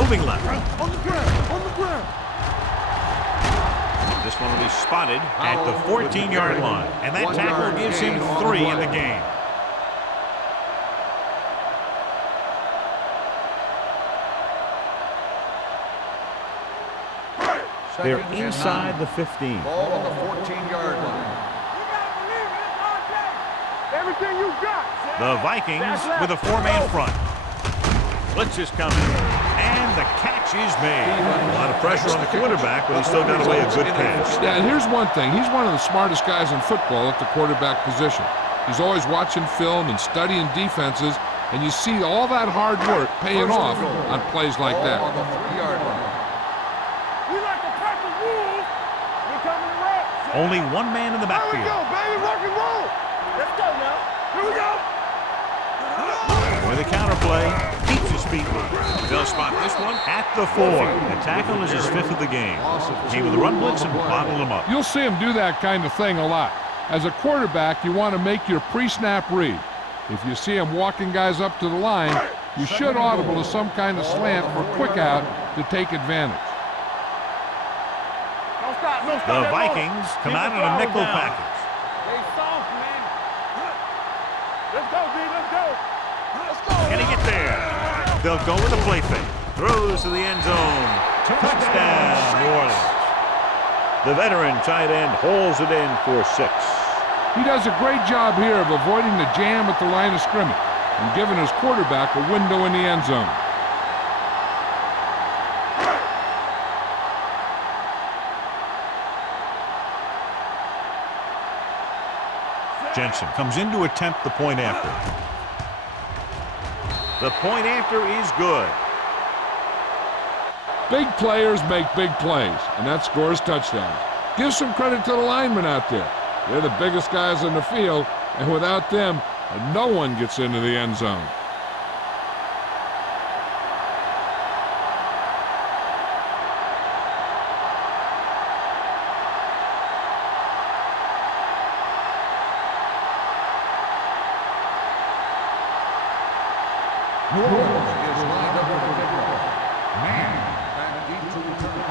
Moving left. On the ground. This one will be spotted at the 14-yard line. And that tackle gives him 3 in the game. They're inside the 15. Ball on the 14-yard line. Every everything you got. The Vikings with a 4-man front. Blitz is coming, and the catch is made. A lot of pressure on the quarterback, but he still got away a good pass. Yeah, and here's one thing. He's one of the smartest guys in football at the quarterback position. He's always watching film and studying defenses, and you see all that hard work paying off on plays like that. On the 3-yard line. We like the purple wolves. We coming to red. Only one man in the Here we backfield. go, baby. Rock and roll. Let's go now. Here we go. With a counter play, keeps his feet moving. They'll spot this one at the 4. The tackle is his 5th of the game. Came with a run blitz and bottled him up. You'll see him do that kind of thing a lot. As a quarterback, you want to make your pre-snap read. If you see him walking guys up to the line, you should audible to some kind of slant or quick out to take advantage. Don't stop. Don't stop. The that Vikings ball. come Keep out the in a ball nickel down. package. They soft, man. Let's go, D. Let's go. Let's go. Can he get there? They'll go with a play fake. Throws to the end zone. Touchdown, New Orleans. The veteran tight end holds it in for 6. He does a great job here of avoiding the jam at the line of scrimmage and giving his quarterback a window in the end zone. Jensen comes in to attempt the point after. The point after is good. Big players make big plays, and that scores touchdowns. Give some credit to the linemen out there. They're the biggest guys in the field, and without them, no one gets into the end zone. New Orleans is lined up for the kickoff. Man back deep to return.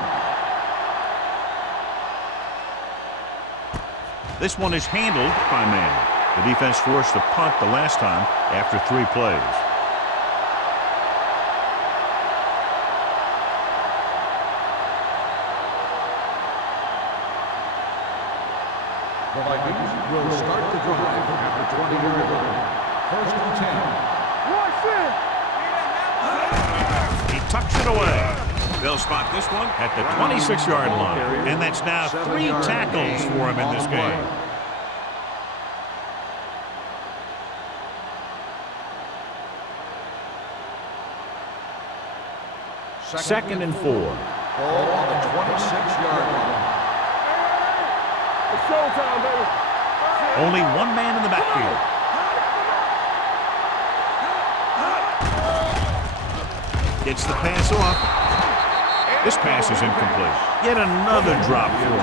This one is handled by man. The defense forced a punt the last time after 3 plays. The Vikings will start the drive at the 20-yard line. 1st and 10. He tucks it away. They'll spot this one at the 26-yard line. And that's now 3 tackles for him in this game. Second and 4. Ball on the 26-yard line. It's showtime, baby. Only one man in the backfield. Gets the pass off. This pass is incomplete. Yet another drop for him.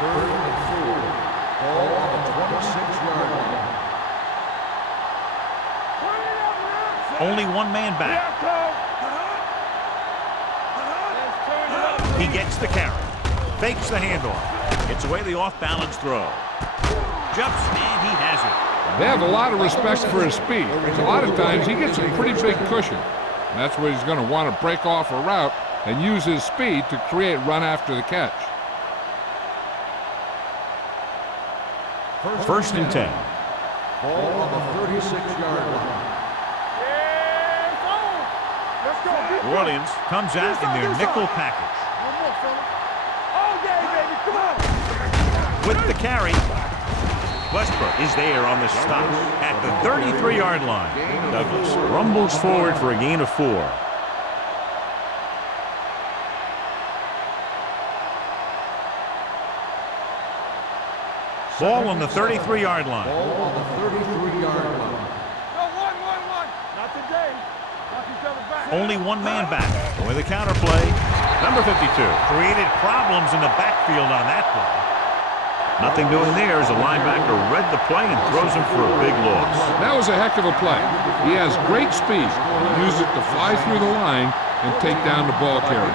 Third and 4. Ball on the 26-yard line. Only one man back. He gets the carry. Fakes the handoff. Gets away the off-balance throw. Jumps, and he has it. They have a lot of respect for his speed. A lot of times he gets a pretty big cushion. And that's where he's going to want to break off a route and use his speed to create run after the catch. First and 10. Ball on the 36-yard line. Let's go. New Orleans comes out in their nickel package. One more, fella. All day, baby. Come on. With the carry, Westbrook is there on the stop at the 33-yard line. Douglas rumbles forward for a gain of 4. Ball on the 33-yard line. Ball on the 33-yard line. Go, one. Not today. Knock each other back. Only one man back. With a counter play, number 52 created problems in the backfield on that play. Nothing doing there as the linebacker read the play and throws him for a big loss. That was a heck of a play. He has great speed. He used it to fly through the line and take down the ball carriers.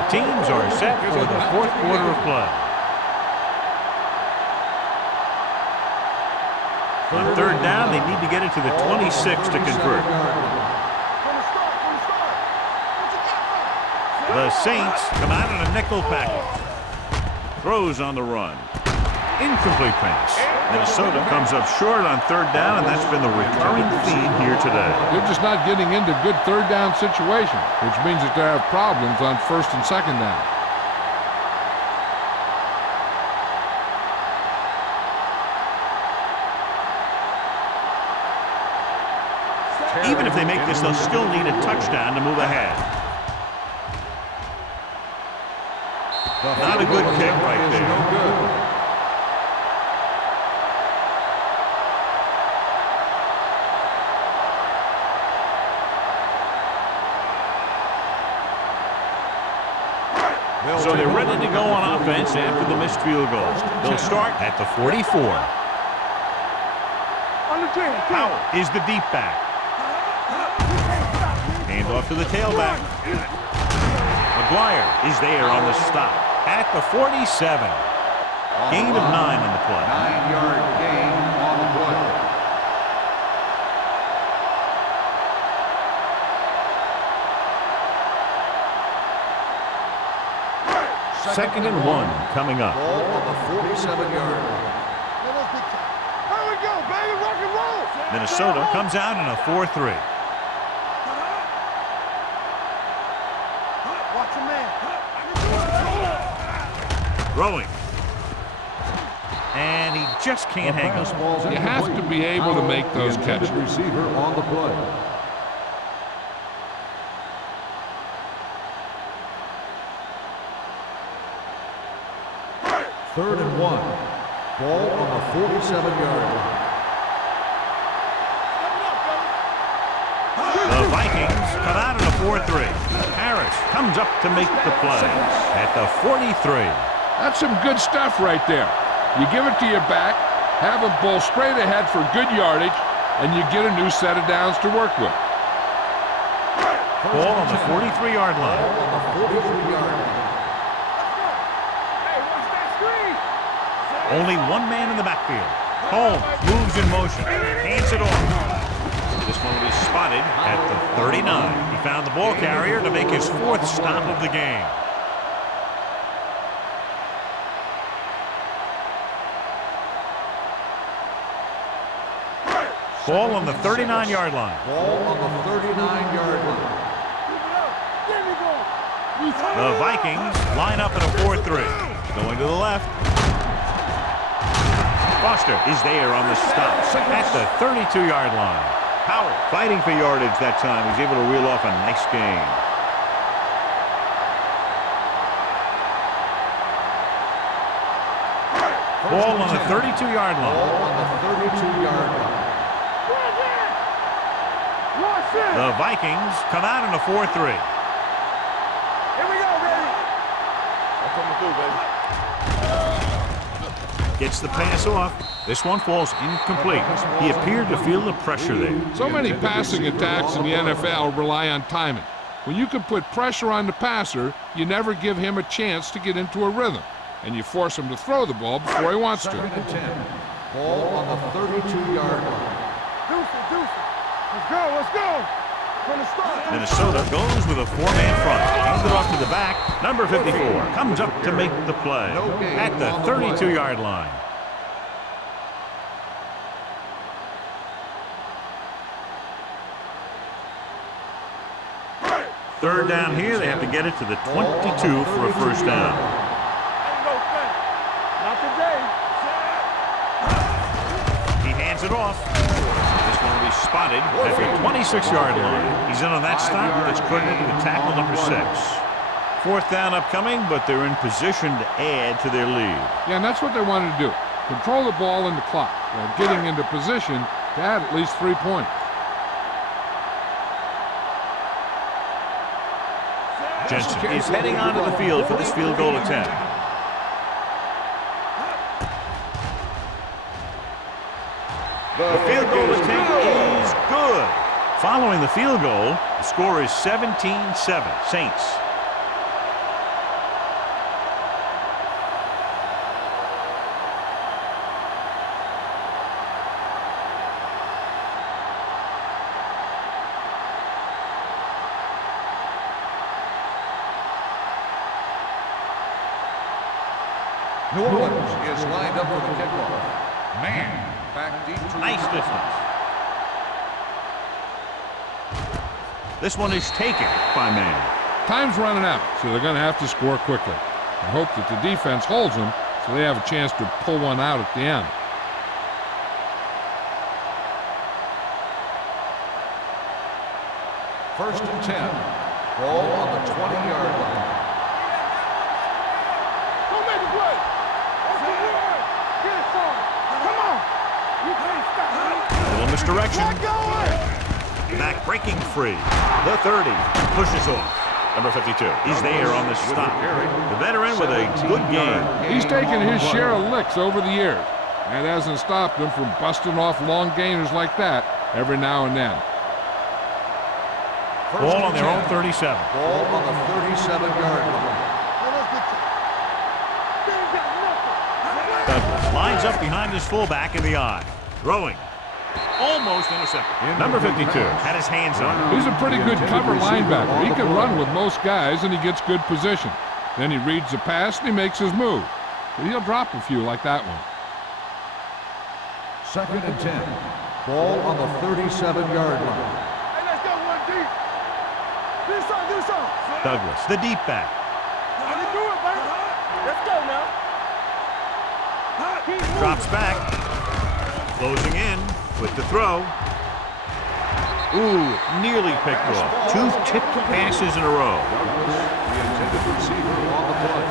The teams are set for the 4th quarter of play. On 3rd down, they need to get it to the 26 to convert. From the start. The Saints come out in a nickel package. Throws on the run. Incomplete pass. Minnesota comes up short on third down, and that's been the recurring theme here today. They're just not getting into good third down situations, which means that they have problems on first and second down. Even if they make this, they'll still need a touchdown to move ahead. Not a good kick right there. No good. So they're ready to go on offense after the missed field goals. They'll start at the 44. On the 10. Powell is the deep back. Hand off to the tailback. McGuire is there on the stop at the 47. Gain of 9 on the play. 9-yard gain on the play. Second and 1 coming up. Ball on the 47-yard line. Here we go, baby. Rock and roll. Minnesota comes out in a 4-3. Watch your man. Throwing. And he just can't hang on. You have to be able to make those catches. Receiver on the play. Third and 1. Ball on the 47-yard line. The Vikings come out in a 4-3. Harris comes up to make the play at the 43. That's some good stuff right there. You give it to your back, have him pull straight ahead for good yardage, and you get a new set of downs to work with. Ball on the 43-yard line. Ball on the 43-yard line. Hey, watch that screen. Only one man in the backfield. Holmes moves in motion. Hands it off. This one will be spotted at the 39. He found the ball carrier to make his 4th stop of the game. Ball on the 39-yard line. Ball on the 39-yard line. There we go. The Vikings line up in a 4-3. Going to the left. Foster is there on the stop at the 32-yard line. Powell fighting for yardage that time. He's able to reel off a nice gain. Ball on the 32-yard line. Ball on the 32-yard line. The Vikings come out in a 4-3. Here we go, baby. That's what we do, baby. Gets the pass off. This one falls incomplete. He appeared to feel the pressure there. So many passing attacks in the NFL rely on timing. When you can put pressure on the passer, you never give him a chance to get into a rhythm, and you force him to throw the ball before he wants Second to. and 10. Ball on the 32-yard line. Deuce it, deuce it. Let's go, let's go. From the start. Minnesota goes with a 4-man front. Hands it off to the back. Number 54 comes up to make the play at the 32-yard line. Third down here. They have to get it to the 22 for a first down. Ain't no thing. Not today. He hands it off. This one will be spotted at the 26-yard line. He's in on that stop. It's credited with tackle number 6. Fourth down upcoming, but they're in position to add to their lead. Yeah, and that's what they wanted to do. Control the ball and the clock while getting into position to add at least 3 points. Jensen is heading onto the field for this field goal attempt. The field goal attempt is good. Following the field goal, the score is 17-7, Saints. New Orleans is lined up for the kickoff. Man, back deep to Nice distance. This one is taken by Man. Time's running out, so they're going to have to score quickly. I hope that the defense holds them so they have a chance to pull one out at the end. First and 10. Ball on the 20-yard line. Don't make it play. That's the word. Get it, son. Come on. You can't stop me. Little misdirection. Get going. Back breaking free. The 30 pushes off. Number 52. He's there on the stop. The veteran with a good game. He's taken his share of licks over the years. That hasn't stopped him from busting off long gainers like that every now and then. Ball on their own 37. Ball on the 37-yard line. Douglas lines up behind his fullback in the eye. Throwing. Almost intercepted. Number 52 had his hands on it. He's a pretty good cover linebacker. He can run with most guys, and he gets good position. Then he reads the pass, and he makes his move. But he'll drop a few like that one. Second and 10. Ball on the 37-yard line. Hey, let's go one deep. Do something. Douglas, the deep back. Let me do it, man. Let's go now. Drops back. Closing in with the throw. Ooh, nearly picked off. Two tipped passes in a row. The intended receiver on the play.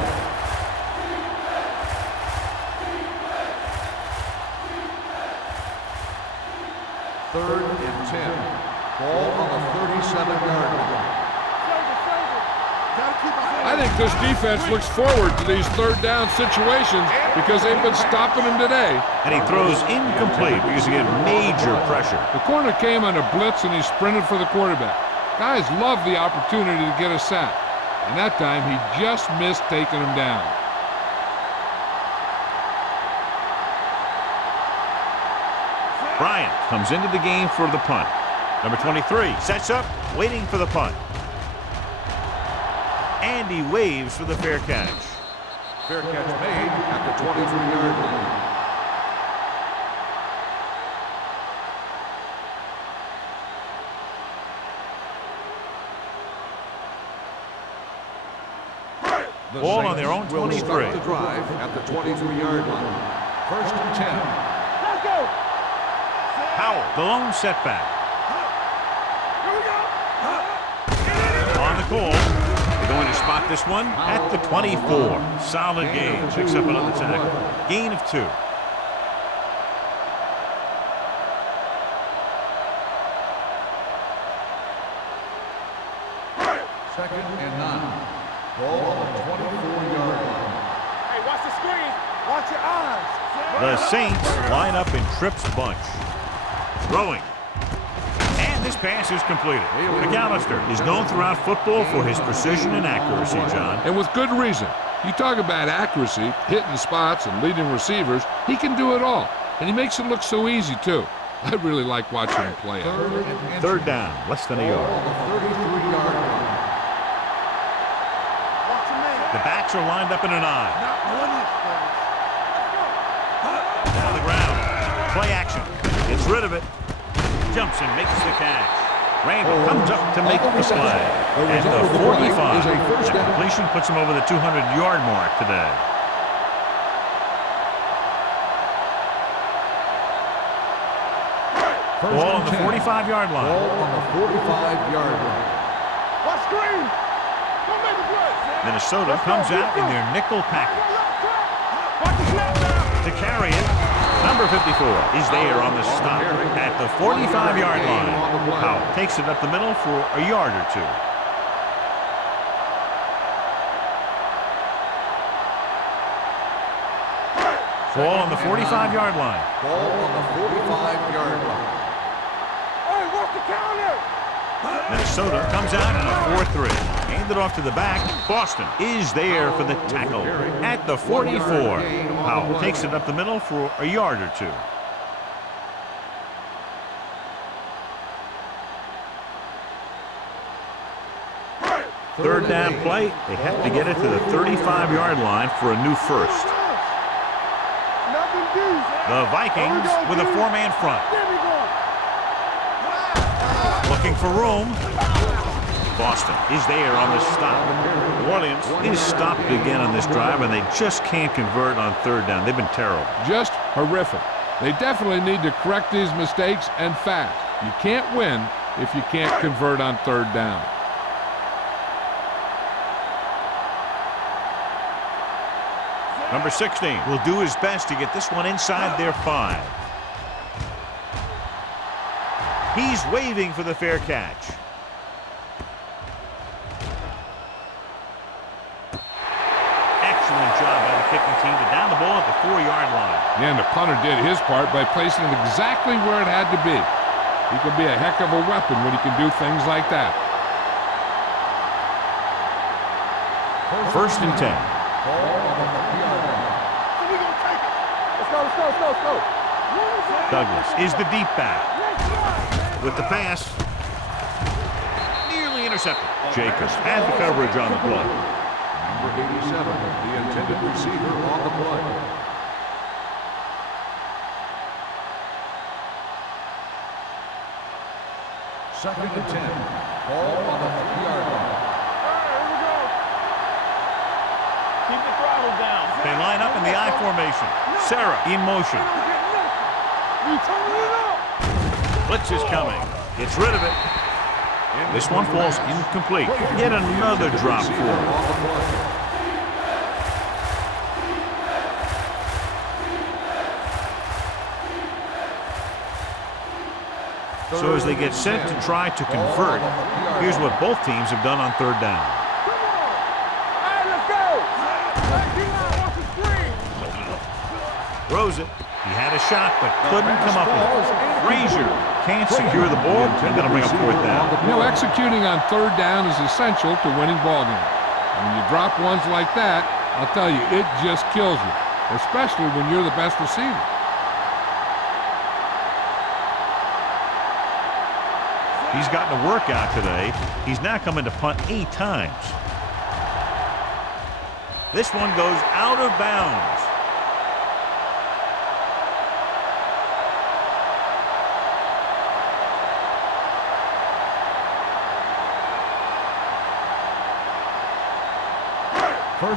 Third and 10. Ball on the 37-yard line. I think this defense looks forward to these third-down situations because they've been stopping them today. And he throws incomplete because he had major pressure. The corner came on a blitz, and he sprinted for the quarterback. Guys love the opportunity to get a sack. And that time, he just missed taking him down. Bryant comes into the game for the punt. Number 23 sets up, waiting for the punt. And he waves for the fair catch. Fair catch made at the 23-yard line. The Ball on Saints their own will 23. start the drive at the 23-yard line. First and 10. Let's go. Howell, the lone setback. Here we go. On the call. They're going to spot this one at the 24. Solid game. Picks up another tackle. Gain of 2. Second and 9. Ball on the 24-yard line. Hey, watch the screen. Watch your eyes. The Saints line up in Tripp's bunch. Throwing. And this pass is completed. McAllister is known throughout football for his precision and accuracy, John. And with good reason. You talk about accuracy, hitting spots, and leading receivers. He can do it all. And he makes it look so easy, too. I really like watching him play it. Third down, less than a Ball yard. on the 33-yard line. Watch your man. The backs are lined up in an eye. Not one inch, fellas. On the ground. Play action. Gets rid of it. Jumps and makes the catch. Randall comes up to make the play. And the 45. The completion puts him over the 200-yard mark today. Ball on the 45-yard line. Ball on the 45-yard line. Watch screen. Don't make a play. Minnesota comes out in their nickel package. Watch the snap now. To carry it, number 54 is there on the stop at the 45-yard line. Howell takes it up the middle for a yard or 2. Ball on the 45-yard line. Ball on the 45-yard line. Hey, watch the counter. Minnesota comes out in a 4-3. Handed off to the back. Boston is there for the tackle at the 44. Howell takes it up the middle for a yard or 2. Third down play. They have to get it to the 35-yard line for a new first. The Vikings with a four-man front. There we go. Looking for room. Boston is there on the stop. New Orleans is stopped again on this drive, and they just can't convert on third down. They've been terrible. Just horrific. They definitely need to correct these mistakes and fast. You can't win if you can't convert on third down. Number 16 will do his best to get this one inside their 5. He's waving for the fair catch. Excellent job by the kicking team to down the ball at the 4-yard line. Yeah, and the punter did his part by placing it exactly where it had to be. He can be a heck of a weapon when he can do things like that. First and 10. Let's go. Douglas is the deep back. With the pass. Nearly intercepted. Jacobs had the coverage on the play. Number 87, the intended receiver on the play. Second and 10. Ball on the 3-yard line. Here we go. Keep the throttle down. They line up in the I formation. Sarah in motion. We turning it up. Blitz is coming. Gets rid of it. This one falls incomplete. Yet another drop for him. So as they get set to try to convert, here's what both teams have done on third down. Come on. All right, let's go. D-line wants to screen. Throws it. He had a shot, but couldn't come up with it. Frazier can't secure the ball. They're going to bring up fourth down. You know, executing on third down is essential to winning ball games. And when you drop ones like that, I'll tell you, it just kills you, especially when you're the best receiver. He's gotten a workout today. He's now coming to punt 8 times. This one goes out of bounds.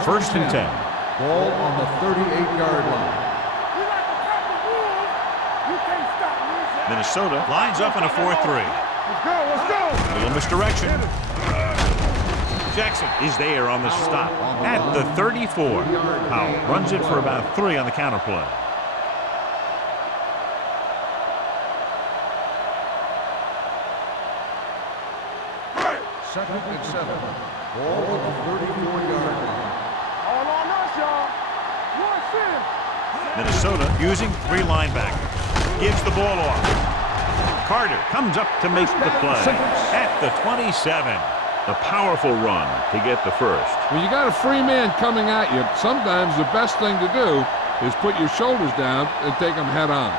First and 10. Ball on the 38-yard line. We like to crack the rules. You can't stop me. Minnesota lines up in a 4-3. Let's go. Little misdirection. Jackson is there on the stop at the 34. Powell runs it for about 3 on the counterplay. Second and 7. Ball on the 34-yard line. All on us, y'all. One center. Minnesota using 3 linebackers. Gives the ball off. Carter comes up to make the play at the 27. A powerful run to get the first. When you got a free man coming at you, sometimes the best thing to do is put your shoulders down and take them head on.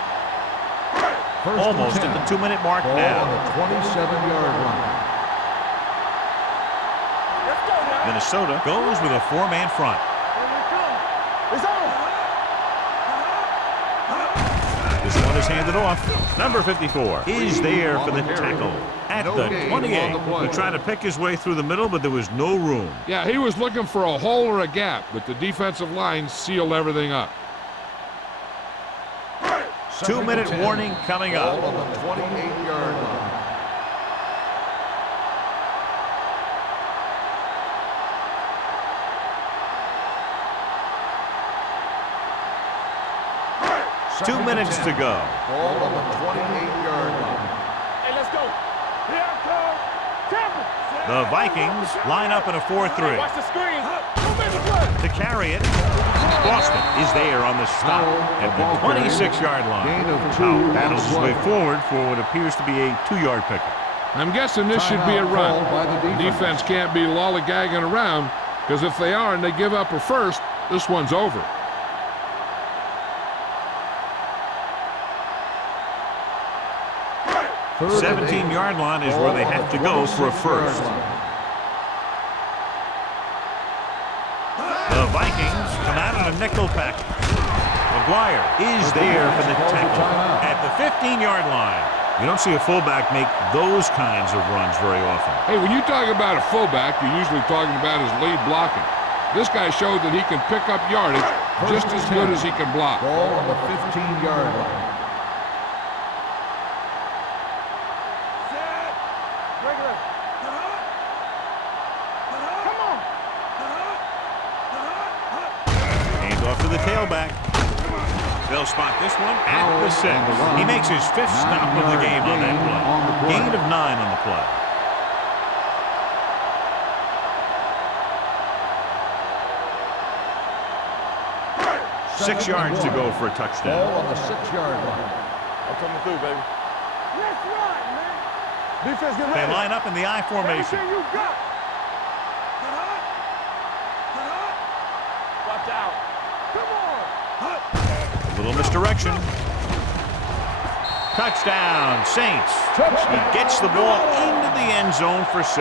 Almost at the 2-minute mark Ball now. on the 27-yard line. Let's go now. Minnesota goes with a 4-man front. Here we come. It's on. This one is handed off. Number 54 is there for the tackle at the 28. He tried to pick his way through the middle, but there was no room. Yeah, he was looking for a hole or a gap, but the defensive line sealed everything up. 2-minute warning coming Ball up. on the 28-yard line. Two minutes to go. Ball on the 28-yard line. Hey, let's go. Here I come. Tampa. The Vikings line up in a 4-3. Watch the screen. Who made the play? To carry it, Boston is there on the stop at the 26-yard line. Powell battles his way forward for what appears to be a 2-yard pickup. I'm guessing this should be a run. The defense can't be lollygagging around, because if they are and they give up a first, this one's over. The 17-yard line is where they have to go for a first. The Vikings come out in a nickel package. They've McGuire is there for the tackle at the 15-yard line. You don't see a fullback make those kinds of runs very often. Hey, when you talk about a fullback, you're usually talking about his lead blocking. This guy showed that he can pick up yardage just as good as he can block. Ball on the 15-yard line. Set. Regular. Come on. Hand off to the tailback. They'll spot this one at the 6. He makes his 5th stop of the game on that play. Gain of 9 on the play. Six yards to go for a touchdown. Ball on the 6-yard line. I'm coming through, baby. Let's run, man. Defense, get They ready. line up in the I formation. Everything you got. Watch out. Come on. A little misdirection. Touchdown, Saints. He gets the ball into the end zone for 6.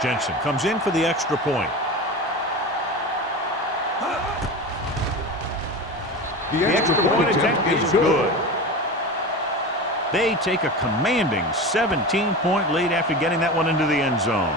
Jensen comes in for the extra point. The extra point attempt is good. They take a commanding 17-point lead after getting that one into the end zone.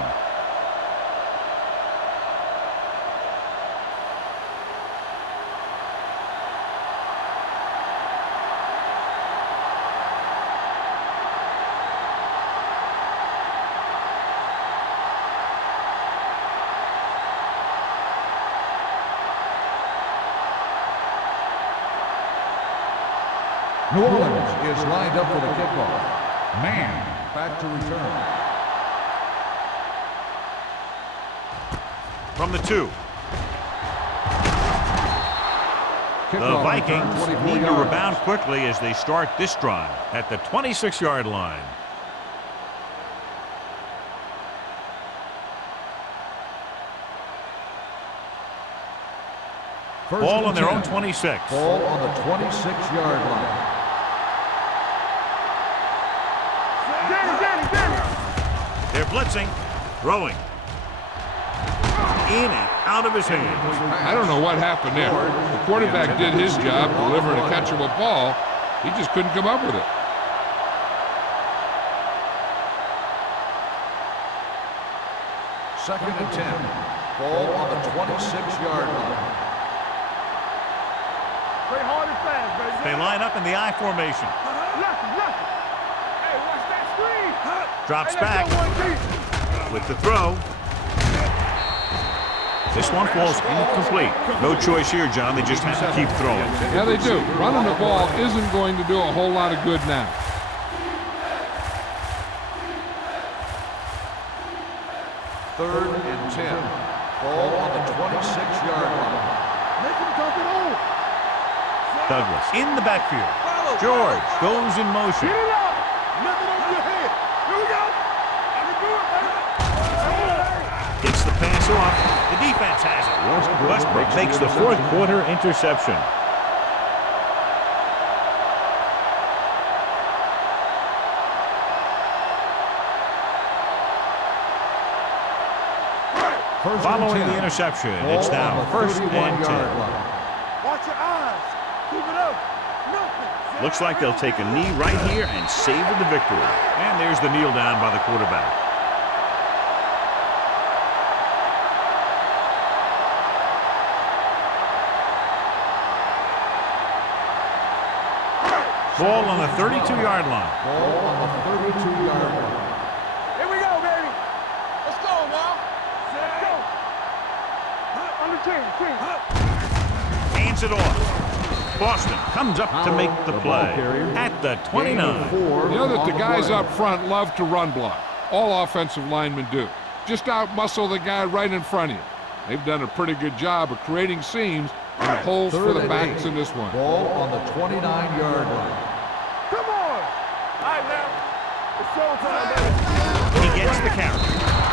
New Orleans is lined up for the kickoff. Man back to return. From the 2. The Vikings need to rebound quickly as they start this drive at the 26-yard line. Ball on their own 26. Ball on the 26-yard line. They're blitzing, throwing. In and out of his hands. I don't know what happened there. The quarterback did his job, delivering a catchable ball. He just couldn't come up with it. Second and 10. Ball on the 26-yard line. Play hard and fast, baby. They line up in the I formation. Lucky. Hey, watch that screen. Drops Hey, back let's go, 1 deep. with the throw. This one falls incomplete. No choice here, John. They just have to keep throwing. Yeah, they do. Running the ball isn't going to do a whole lot of good now. Third and 10. Ball on the 26-yard line. Make him dump it on. Douglas in the backfield. George goes in motion. Get it up. Lift it over your head. Here we go. I can do it, baby. Gets the pass off. The defense has it. Westbrook makes the fourth quarter interception. Following the interception, it's now first and 10. Watch your eyes. Keep it up. Nothing. Looks like they'll take a knee right here and savor the victory. And there's the kneel down by the quarterback. Ball on the 32-yard line. Ball on the 32-yard line. Here we go, baby. Let's go now. Let's go. On the 10. Hands it off. Boston comes up to make the play at the 29. You know that the guys up front love to run block. All offensive linemen do. Just out-muscle the guy right in front of you. They've done a pretty good job of creating seams and holes for the backs in this one. Ball on the 29-yard line. Come on. All right, now. It's showtime, baby. He gets the carry.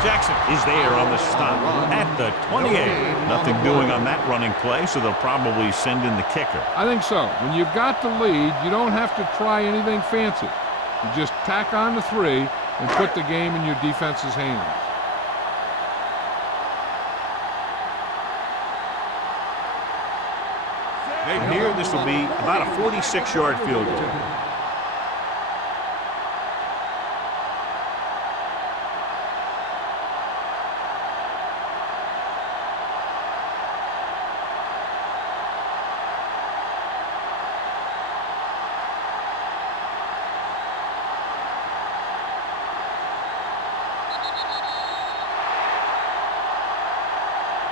Jackson is there on the stop at the 28. Nothing doing on that running play, so they'll probably send in the kicker. I think so. When you've got the lead, you don't have to try anything fancy. You just tack on the 3 and put the game in your defense's hands. And here, this will be about a 46-yard field goal.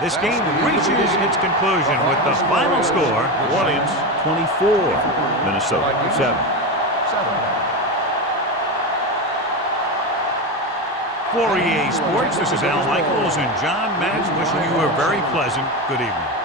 This game reaches its conclusion with the final score, New Orleans 24, Minnesota 7. For EA Sports, this is Al Michaels and John Madden wishing you a very pleasant good evening.